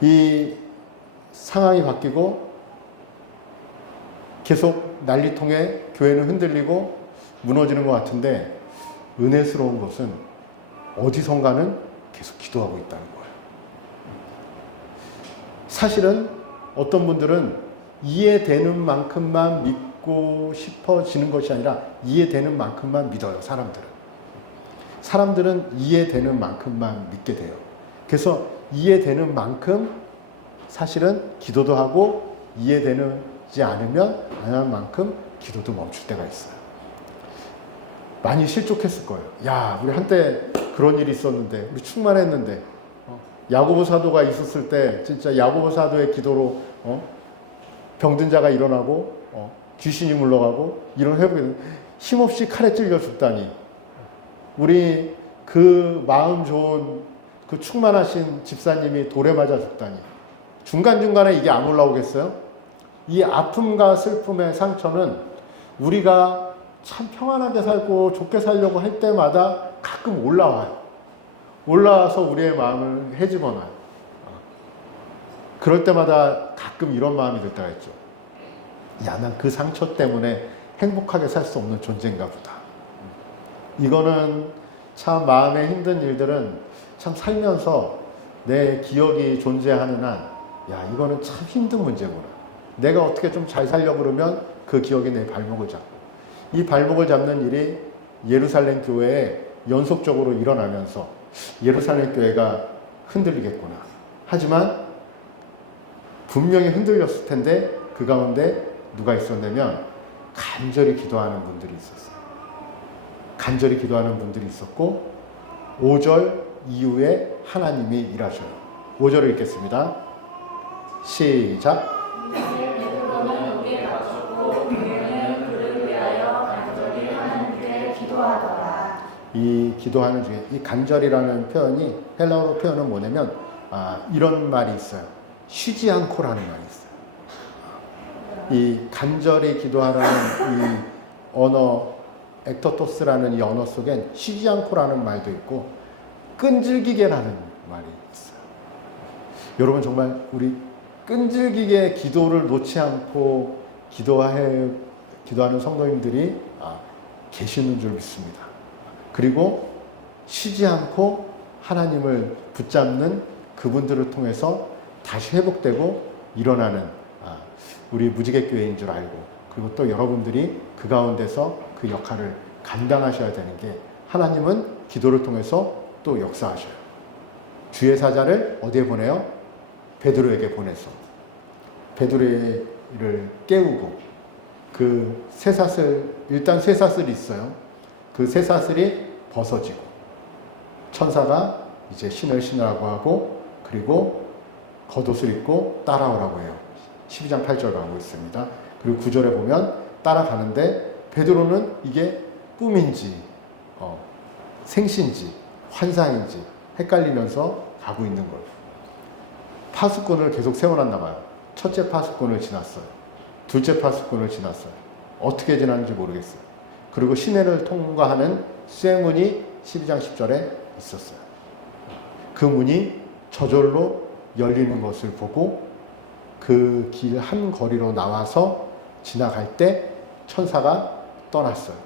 이 상황이 바뀌고 계속 난리통에 교회는 흔들리고 무너지는 것 같은데 은혜스러운 것은 어디선가는 계속 기도하고 있다는 거예요. 사실은 어떤 분들은 이해되는 만큼만 믿고 싶어지는 것이 아니라 이해되는 만큼만 믿어요. 사람들은 이해되는 만큼만 믿게 돼요. 그래서 이해되는 만큼 사실은 기도도 하고 이해되지 않으면 안 할 만큼 기도도 멈출 때가 있어요. 많이 실족했을 거예요. 야, 우리 한때 그런 일이 있었는데, 우리 충만했는데, 야고보 사도가 있었을 때 진짜 야고보 사도의 기도로 병든 자가 일어나고 귀신이 물러가고 이런 회복이 힘없이 칼에 찔려 죽다니. 우리 그 마음 좋은 그 충만하신 집사님이 돌에 맞아 죽다니. 중간중간에 이게 안 올라오겠어요? 이 아픔과 슬픔의 상처는 우리가 참 평안하게 살고 좋게 살려고 할 때마다 가끔 올라와요. 올라와서 우리의 마음을 헤집어놔요. 그럴 때마다 가끔 이런 마음이 들 때가 있죠. 야, 난 그 상처 때문에 행복하게 살 수 없는 존재인가 보다. 이거는 참 마음에 힘든 일들은 참 살면서 내 기억이 존재하는 한, 야, 이거는 참 힘든 문제구나. 내가 어떻게 좀 잘 살려고 그러면 그 기억이 내 발목을 잡고, 이 발목을 잡는 일이 예루살렘 교회에 연속적으로 일어나면서 예루살렘 교회가 흔들리겠구나. 하지만 분명히 흔들렸을 텐데 그 가운데 누가 있었냐면 간절히 기도하는 분들이 있었어요. 간절히 기도하는 분들이 있었고 5절 이후에 하나님이 일하셔요. 5절을 읽겠습니다. 시작. 이 기도하는 중에 이 간절이라는 표현이 헬라어로 표현은 뭐냐면 이런 말이 있어요. 쉬지 않고라는 말이 있어요. 이 간절히 기도하라는 이 언어 엑토토스라는 이 언어 속엔 쉬지 않고라는 말도 있고 끈질기게라는 말이 있어요. 여러분 정말 우리 끈질기게 기도를 놓지 않고 기도하는 성도님들이 계시는 줄 믿습니다. 그리고 쉬지 않고 하나님을 붙잡는 그분들을 통해서 다시 회복되고 일어나는 우리 무지개교회인 줄 알고, 그리고 또 여러분들이 그 가운데서 그 역할을 감당하셔야 되는 게, 하나님은 기도를 통해서 또 역사하셔요. 주의 사자를 어디에 보내요? 베드로에게 보내서 베드로를 깨우고, 그 쇠사슬, 일단 쇠사슬이 있어요. 그 쇠사슬이 벗어지고 천사가 이제 신을 신으라고 하고, 그리고 겉옷을 입고 따라오라고 해요. 12장 8절 가고 있습니다. 그리고 9절에 보면 따라가는데 베드로는 이게 꿈인지 생신지 환상인지 헷갈리면서 가고 있는 거예요. 파수꾼을 계속 세워놨나 봐요. 첫째 파수꾼을 지났어요. 둘째 파수꾼을 지났어요. 어떻게 지났는지 모르겠어요. 그리고 시내를 통과하는 쇠문이 12장 10절에 있었어요. 그 문이 저절로 열리는 것을 보고 그 길 한 거리로 나와서 지나갈 때 천사가 떠났어요.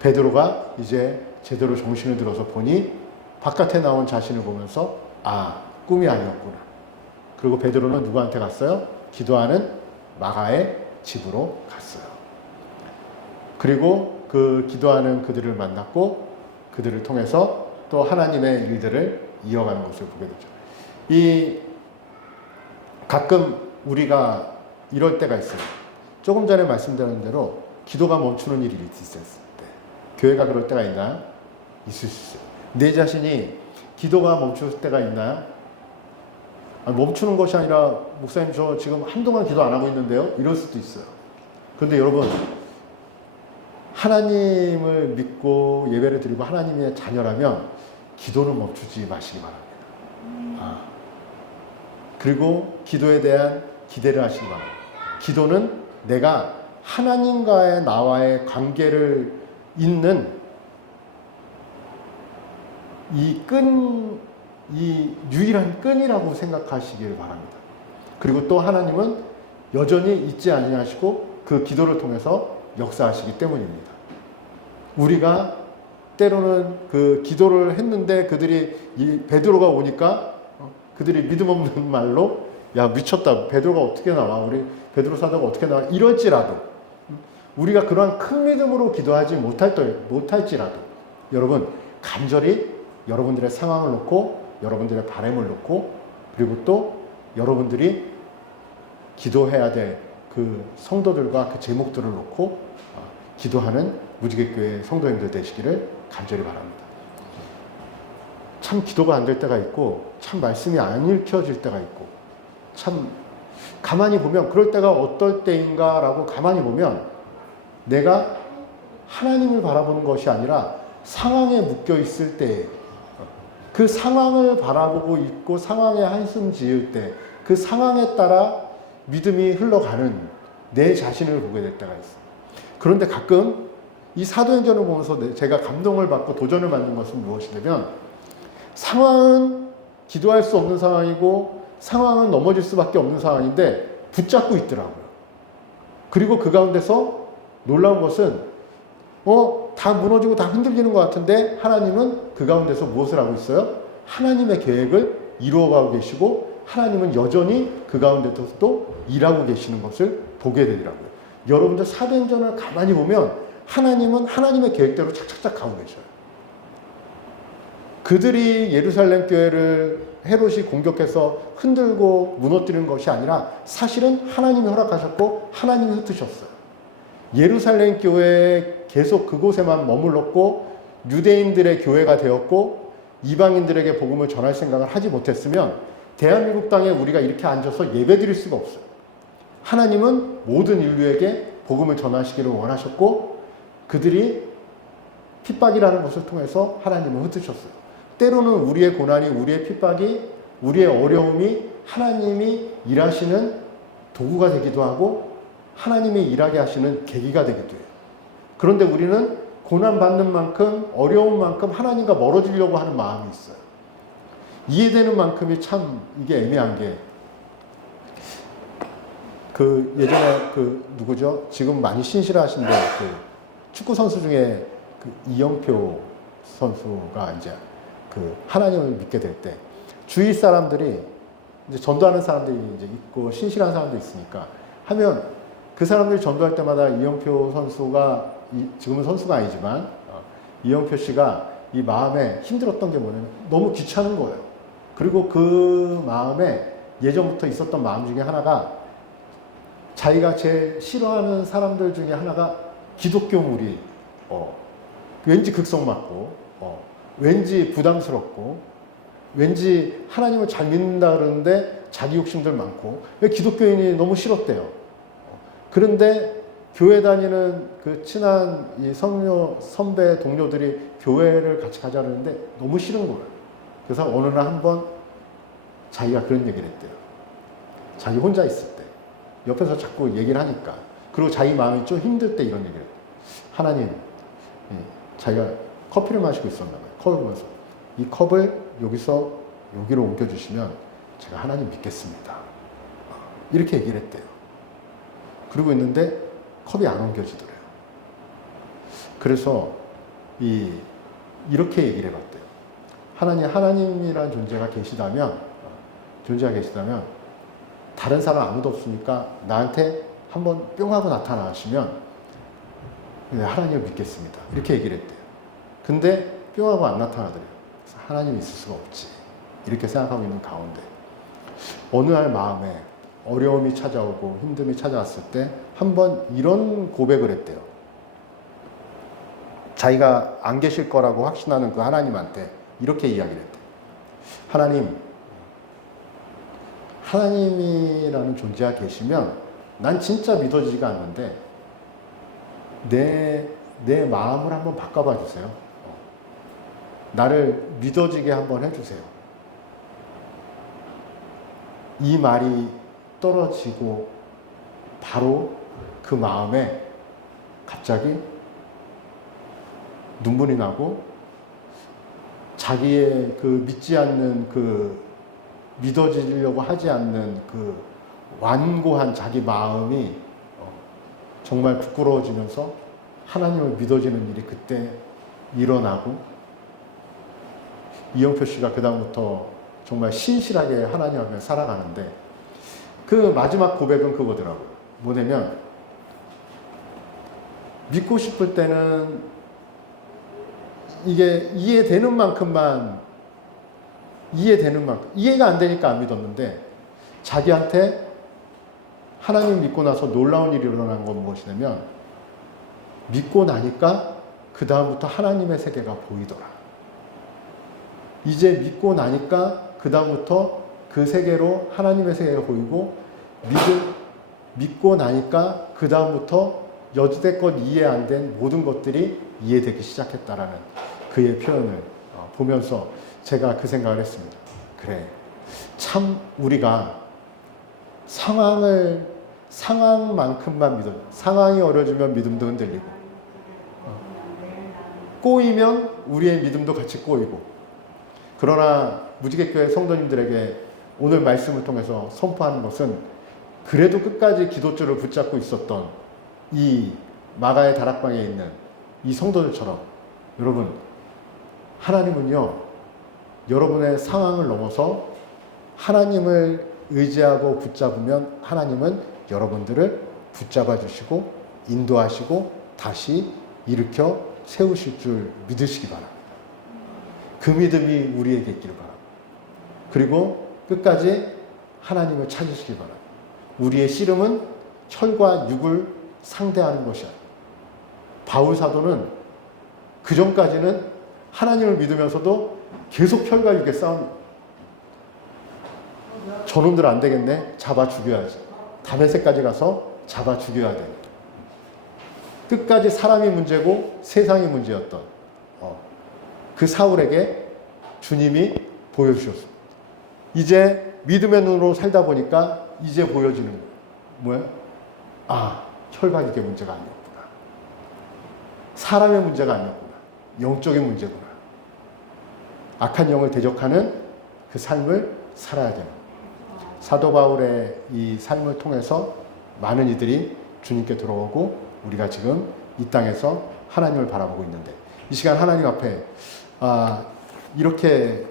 베드로가 이제 제대로 정신을 들어서 보니 바깥에 나온 자신을 보면서 아, 꿈이 아니었구나. 그리고 베드로는 누구한테 갔어요? 기도하는 마가의 집으로 갔어요. 그리고 그 기도하는 그들을 만났고 그들을 통해서 또 하나님의 일들을 이어가는 것을 보게 되죠. 이 가끔 우리가 이럴 때가 있어요. 조금 전에 말씀드린 대로 기도가 멈추는 일이 있었을 때 교회가 그럴 때가 있나요? 있을 수 있어요. 내 자신이 기도가 멈출 때가 있나요? 아니, 멈추는 것이 아니라 목사님 저 지금 한동안 기도 안 하고 있는데요? 이럴 수도 있어요. 그런데 여러분 하나님을 믿고 예배를 드리고 하나님의 자녀라면 기도는 멈추지 마시기 바랍니다. 그리고 기도에 대한 기대를 하시기 바랍니다. 기도는 내가 하나님과의 나와의 관계를 잇는 이 유일한 끈이라고 생각하시길 바랍니다. 그리고 또 하나님은 여전히 잊지 아니하시고 그 기도를 통해서 역사하시기 때문입니다. 우리가 때로는 그 기도를 했는데 그들이 이 베드로가 오니까 그들이 믿음 없는 말로 야 미쳤다 베드로가 어떻게 나와 우리 베드로 사도가 어떻게 나와 이럴지라도 우리가 그러한 큰 믿음으로 기도하지 못할지라도 여러분 간절히 여러분들의 상황을 놓고 여러분들의 바람을 놓고 그리고 또 여러분들이 기도해야 될 그 성도들과 그 제목들을 놓고 기도하는 무지개교회 성도님들 되시기를 간절히 바랍니다. 참 기도가 안 될 때가 있고 참 말씀이 안 읽혀질 때가 있고 참 가만히 보면 그럴 때가 어떨 때인가라고 가만히 보면 내가 하나님을 바라보는 것이 아니라 상황에 묶여 있을 때 그 상황을 바라보고 있고 상황에 한숨 지을 때 그 상황에 따라 믿음이 흘러가는 내 자신을 보게 될 때가 있어요. 그런데 가끔 이 사도행전을 보면서 제가 감동을 받고 도전을 받는 것은 무엇이냐면 상황은 기도할 수 없는 상황이고 상황은 넘어질 수밖에 없는 상황인데 붙잡고 있더라고요. 그리고 그 가운데서 놀라운 것은 다 무너지고 다 흔들리는 것 같은데 하나님은 그 가운데서 무엇을 하고 있어요? 하나님의 계획을 이루어가고 계시고 하나님은 여전히 그 가운데서도 일하고 계시는 것을 보게 되더라고요. 여러분들 사도행전을 가만히 보면 하나님은 하나님의 계획대로 착착착 가고 계셔요. 그들이 예루살렘 교회를 헤롯이 공격해서 흔들고 무너뜨리는 것이 아니라 사실은 하나님이 허락하셨고 하나님이 흩으셨어요. 예루살렘 교회에 계속 그곳에만 머물렀고 유대인들의 교회가 되었고 이방인들에게 복음을 전할 생각을 하지 못했으면 대한민국 땅에 우리가 이렇게 앉아서 예배 드릴 수가 없어요. 하나님은 모든 인류에게 복음을 전하시기를 원하셨고 그들이 핍박이라는 것을 통해서 하나님을 흩으셨어요. 때로는 우리의 고난이, 우리의 핍박이, 우리의 어려움이 하나님이 일하시는 도구가 되기도 하고 하나님이 일하게 하시는 계기가 되기도 해요. 그런데 우리는 고난받는 만큼 어려운 만큼 하나님과 멀어지려고 하는 마음이 있어요. 이해되는 만큼이 참 이게 애매한 게 그 예전에 그 누구죠? 지금 많이 신실하신데 그 축구 선수 중에 그 이영표 선수가 이제 그 하나님을 믿게 될 때 주위 사람들이 이제 전도하는 사람들이 이제 있고 신실한 사람도 있으니까 하면 그 사람들이 전도할 때마다 이영표 선수가 지금은 선수가 아니지만 이영표 씨가 이 마음에 힘들었던 게 뭐냐면 너무 귀찮은 거예요. 그리고 그 마음에 예전부터 있었던 마음 중에 하나가 자기가 제일 싫어하는 사람들 중에 하나가 기독교물이 왠지 극성맞고 왠지 부담스럽고 왠지 하나님을 잘 믿는다 그러는데 자기 욕심들 많고 기독교인이 너무 싫었대요. 그런데 교회 다니는 그 친한 이 성녀 선배 동료들이 교회를 같이 가자는데 너무 싫은 거예요. 그래서 어느 날 한번 자기가 그런 얘기를 했대요. 자기 혼자 있을 때 옆에서 자꾸 얘기를 하니까, 그리고 자기 마음이 좀 힘들 때 이런 얘기를 해요. 하나님, 자기가 커피를 마시고 있었나 봐요. 컵을 보면서 이 컵을 여기서 여기로 옮겨주시면 제가 하나님 믿겠습니다. 이렇게 얘기를 했대요. 그러고 있는데 컵이 안 옮겨지더래요. 그래서 이렇게 얘기를 해봤대요. 하나님이라는 존재가 계시다면 다른 사람 아무도 없으니까 나한테 한번 뿅 하고 나타나시면 하나님을 믿겠습니다. 이렇게 얘기를 했대요. 근데 뿅 하고 안 나타나더래요. 그래서 하나님이 있을 수가 없지. 이렇게 생각하고 있는 가운데 어느 날 마음에 어려움이 찾아오고 힘듦이 찾아왔을 때 한번 이런 고백을 했대요. 자기가 안 계실 거라고 확신하는 그 하나님한테 이렇게 이야기를 했대요. 하나님이라는 존재가 계시면 난 진짜 믿어지지가 않는데 내 마음을 한번 바꿔봐 주세요. 나를 믿어지게 한번 해주세요. 이 말이 떨어지고 바로 그 마음에 갑자기 눈물이 나고 자기의 그 믿지 않는 그 믿어지려고 하지 않는 그 완고한 자기 마음이 정말 부끄러워지면서 하나님을 믿어지는 일이 그때 일어나고, 이영표 씨가 그다음부터 정말 신실하게 하나님 앞에 살아가는데, 그 마지막 고백은 그거더라고요. 뭐냐면 믿고 싶을 때는 이게 이해되는 만큼만 이해가 안 되니까 안 믿었는데, 자기한테 하나님 믿고 나서 놀라운 일이 일어난 건 무엇이냐면 믿고 나니까 그 다음부터 하나님의 세계가 보이더라. 이제 믿고 나니까 그 다음부터 그 세계로 하나님의 세계가 보이고, 믿고 나니까 그 다음부터 여지껏 이해 안 된 모든 것들이 이해되기 시작했다라는 그의 표현을 보면서 제가 그 생각을 했습니다. 그래, 참 우리가 상황만큼만 믿어. 상황이 어려지면 믿음도 흔들리고, 꼬이면 우리의 믿음도 같이 꼬이고. 그러나 무지개교회 성도님들에게 오늘 말씀을 통해서 선포하는 것은, 그래도 끝까지 기도줄을 붙잡고 있었던 이 마가의 다락방에 있는 이 성도들처럼, 여러분, 하나님은요, 여러분의 상황을 넘어서 하나님을 의지하고 붙잡으면 하나님은 여러분들을 붙잡아 주시고 인도하시고 다시 일으켜 세우실 줄 믿으시기 바랍니다. 그 믿음이 우리에게 있기를 바랍니다. 그리고 끝까지 하나님을 찾으시기 바랍니다. 우리의 씨름은 혈과 육을 상대하는 것이 아니에요. 바울 사도는 그 전까지는 하나님을 믿으면서도 계속 혈과 육의 싸움. 저놈들 안 되겠네. 잡아 죽여야지. 다메섹까지 가서 잡아 죽여야 돼. 끝까지 사람이 문제고 세상이 문제였던 그 사울에게 주님이 보여주셨습니다. 이제 믿음의 눈으로 살다 보니까 이제 보여지는 거예요. 뭐예요? 아, 혈과 육의 문제가 아니었구나. 사람의 문제가 아니었구나. 영적인 문제구나. 악한 영을 대적하는 그 삶을 살아야 됩니다. 사도 바울의 이 삶을 통해서 많은 이들이 주님께 들어오고, 우리가 지금 이 땅에서 하나님을 바라보고 있는데, 이 시간 하나님 앞에 이렇게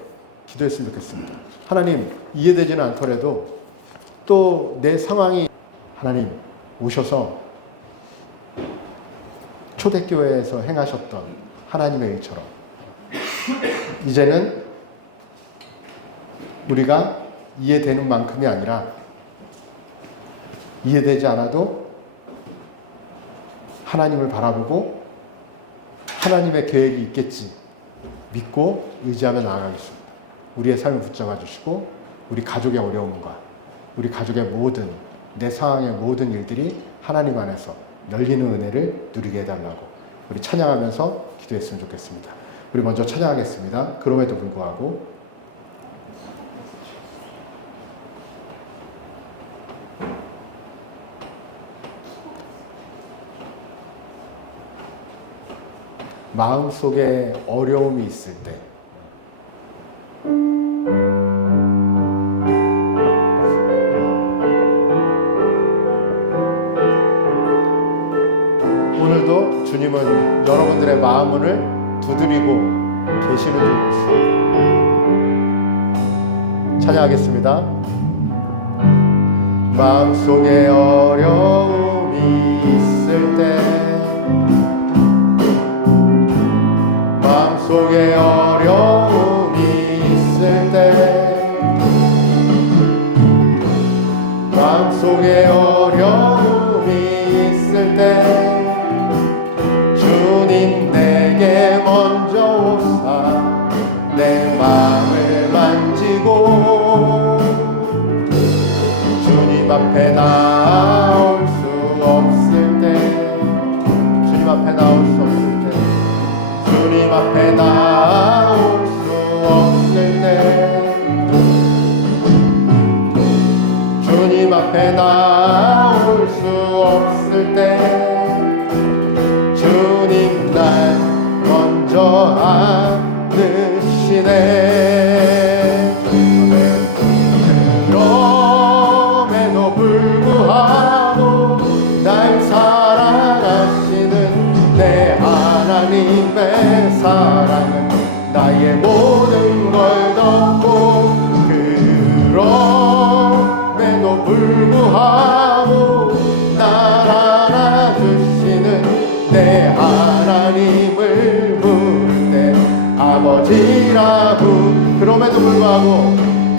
기도했으면 좋겠습니다. 하나님, 이해되지는 않더라도 또 내 상황이, 하나님 오셔서 초대교회에서 행하셨던 하나님의 일처럼 이제는 우리가 이해되는 만큼이 아니라, 이해되지 않아도 하나님을 바라보고 하나님의 계획이 있겠지 믿고 의지하며 나아가겠습니다. 우리의 삶을 붙잡아 주시고, 우리 가족의 어려움과 우리 가족의 모든, 내 상황의 모든 일들이 하나님 안에서 열리는 은혜를 누리게 해달라고 우리 찬양하면서 기도했으면 좋겠습니다. 우리 먼저 찬양하겠습니다. 그럼에도 불구하고 마음속에 어려움이 있을 때 오늘도 주님은 여러분들의 마음을 두드리고 계시는 줄 찬양하겠습니다. 마음속에 어려움이 있을 때 마음속에 어려움이 있을 때 마음속에 어려움이 있을 때 주님 내게 먼저 오사 내 마음을 만지고 주님 앞에 나올 수 없을 때 주님 앞에 나올 수 없을 때 주님 앞에 나올 수 없을 때 주님 앞에 나올 수 없을 때 주님 날 먼저 안으시네. 그럼에도 불구하고 날 사랑하시는 내 하나님의 사랑은 나의 모든 걸 덮고 그럼에도 불구하고 날 안아주시는 내 하나님을 부를 때 아버지라고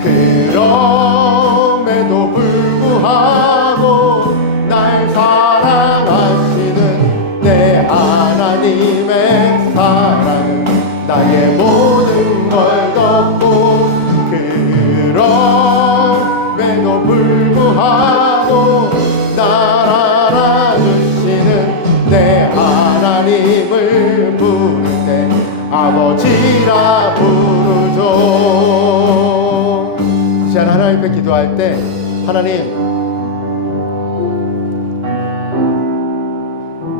그럼에도 불구하고 날 사랑하시는 내 하나님의 사랑은 나의 모든 걸 덮고 그럼에도 불구하고 날 안아주시는 내 하나님을 부를 때 아버지라 부르죠. 이제 하나님 앞에 기도할 때 하나님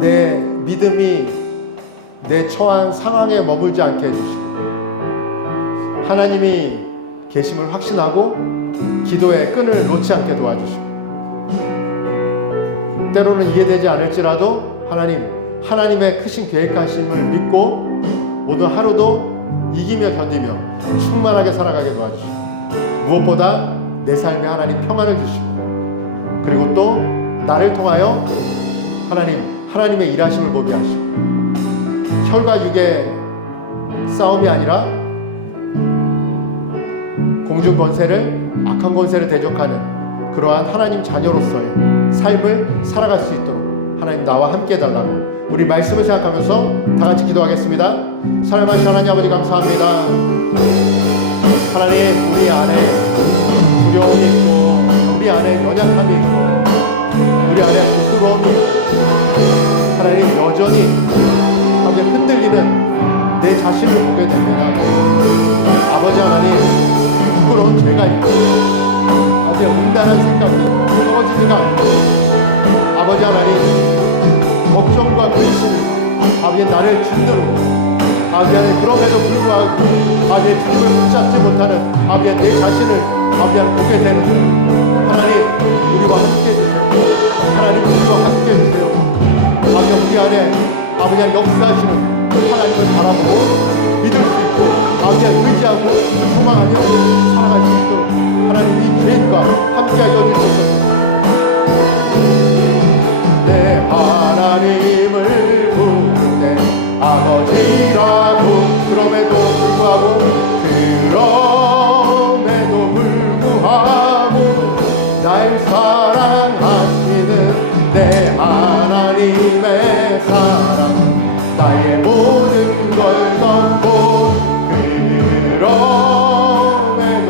내 믿음이 내 처한 상황에 머물지 않게 해주시고 하나님이 계심을 확신하고 기도의 끈을 놓지 않게 도와주시고 때로는 이해되지 않을지라도 하나님의 크신 계획하심을 믿고 모든 하루도 이기며 견디며 충만하게 살아가게 도와주시고 무엇보다 내 삶에 하나님 평안을 주시고 그리고 또 나를 통하여 하나님의 일하심을 보게 하시고 혈과 육의 싸움이 아니라 공중 권세를 악한 권세를 대적하는 그러한 하나님 자녀로서의 삶을 살아갈 수 있도록 하나님 나와 함께 해달라고 우리 말씀을 생각하면서 다 같이 기도하겠습니다. 사랑하신 하나님 아버지 감사합니다. 하나님 우리 안에 두려움이 있고 우리 안에 연약함이 있고 우리 안에 부끄러움이 있고 하나님 여전히 흔들리는 내 자신을 보게 됩니다. 아버지 하나님 부끄러운 죄가 있고 아버지 음란한 생각이 떨어지지가 않고 아버지 하나님 걱정과 근심이 아버지 나를 짓누르고 아버지 하나님 그럼에도 불구하고 아버지 주님을 붙잡지 못하는 아버지 내 자신을 아버지 하나님 보게 되는 하나님 우리와 함께 해주세요. 하나님 우리와 함께 해주세요. 아버지 우리 안에 아버지 하나님 역사하시는 하나님을 바라보고 믿을 수 있고 아버지 하나님 의지하고 소망하며 살아갈 수 있도록 하나님 이 계획과 함께하여 주셔서 내 하나님을 부를 때 아버지라고 그럼에도 불구하고 날 사랑하시는 내 하나님의 사랑 나의 모든 걸 덮고 그럼에도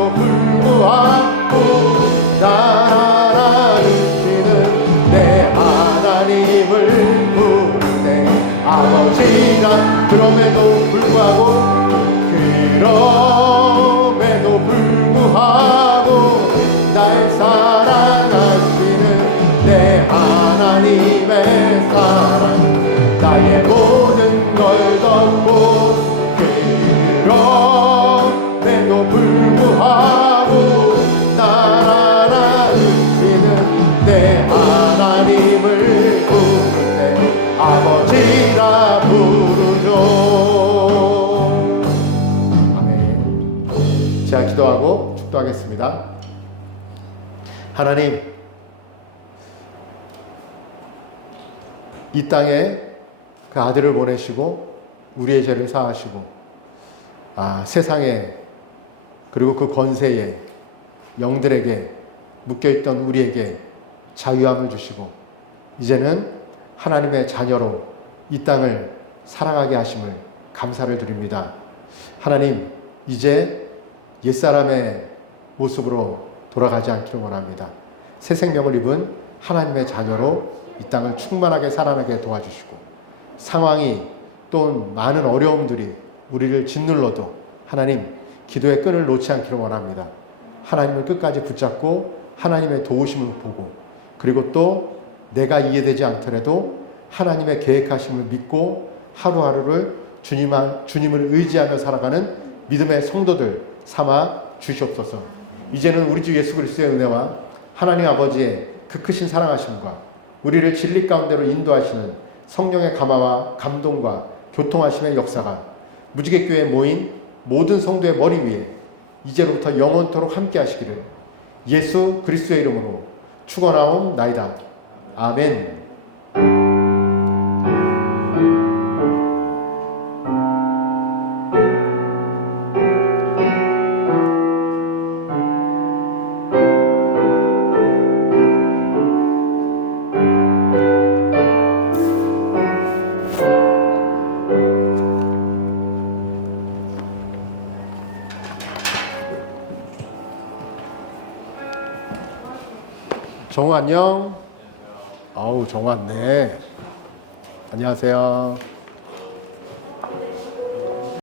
그럼에도 불구하고 날 사랑하시는 내 하나님의 사랑, 나의 모든 걸 덮고 그럼에도 불구하고 날 알아주시는 내 하나님을 부를 때 아버지라 부르죠. 아멘. 제가 기도하고 축도하겠습니다. 하나님, 이 땅에 그 아들을 보내시고 우리의 죄를 사하시고 세상에 그리고 그 권세에 영들에게 묶여있던 우리에게 자유함을 주시고 이제는 하나님의 자녀로 이 땅을 살아가게 하심을 감사를 드립니다. 하나님, 이제 옛사람의 모습으로 돌아가지 않기를 원합니다. 새 생명을 입은 하나님의 자녀로 이 땅을 충만하게 살아나게 도와주시고 상황이 또 많은 어려움들이 우리를 짓눌러도 하나님, 기도의 끈을 놓지 않기를 원합니다. 하나님을 끝까지 붙잡고 하나님의 도우심을 보고 그리고 또 내가 이해되지 않더라도 하나님의 계획하심을 믿고 하루하루를 주님을 의지하며 살아가는 믿음의 성도들 삼아 주시옵소서. 이제는 우리 주 예수 그리스도의 은혜와 하나님 아버지의 그 크신 사랑하심과 우리를 진리 가운데로 인도하시는 성령의 감화와 감동과 교통하심의 역사가 무지개교회에 모인 모든 성도의 머리 위에 이제로부터 영원토록 함께 하시기를 예수 그리스도의 이름으로 축원하옵나이다. 아멘. 정우 안녕. 아우 정우 왔네. 안녕하세요.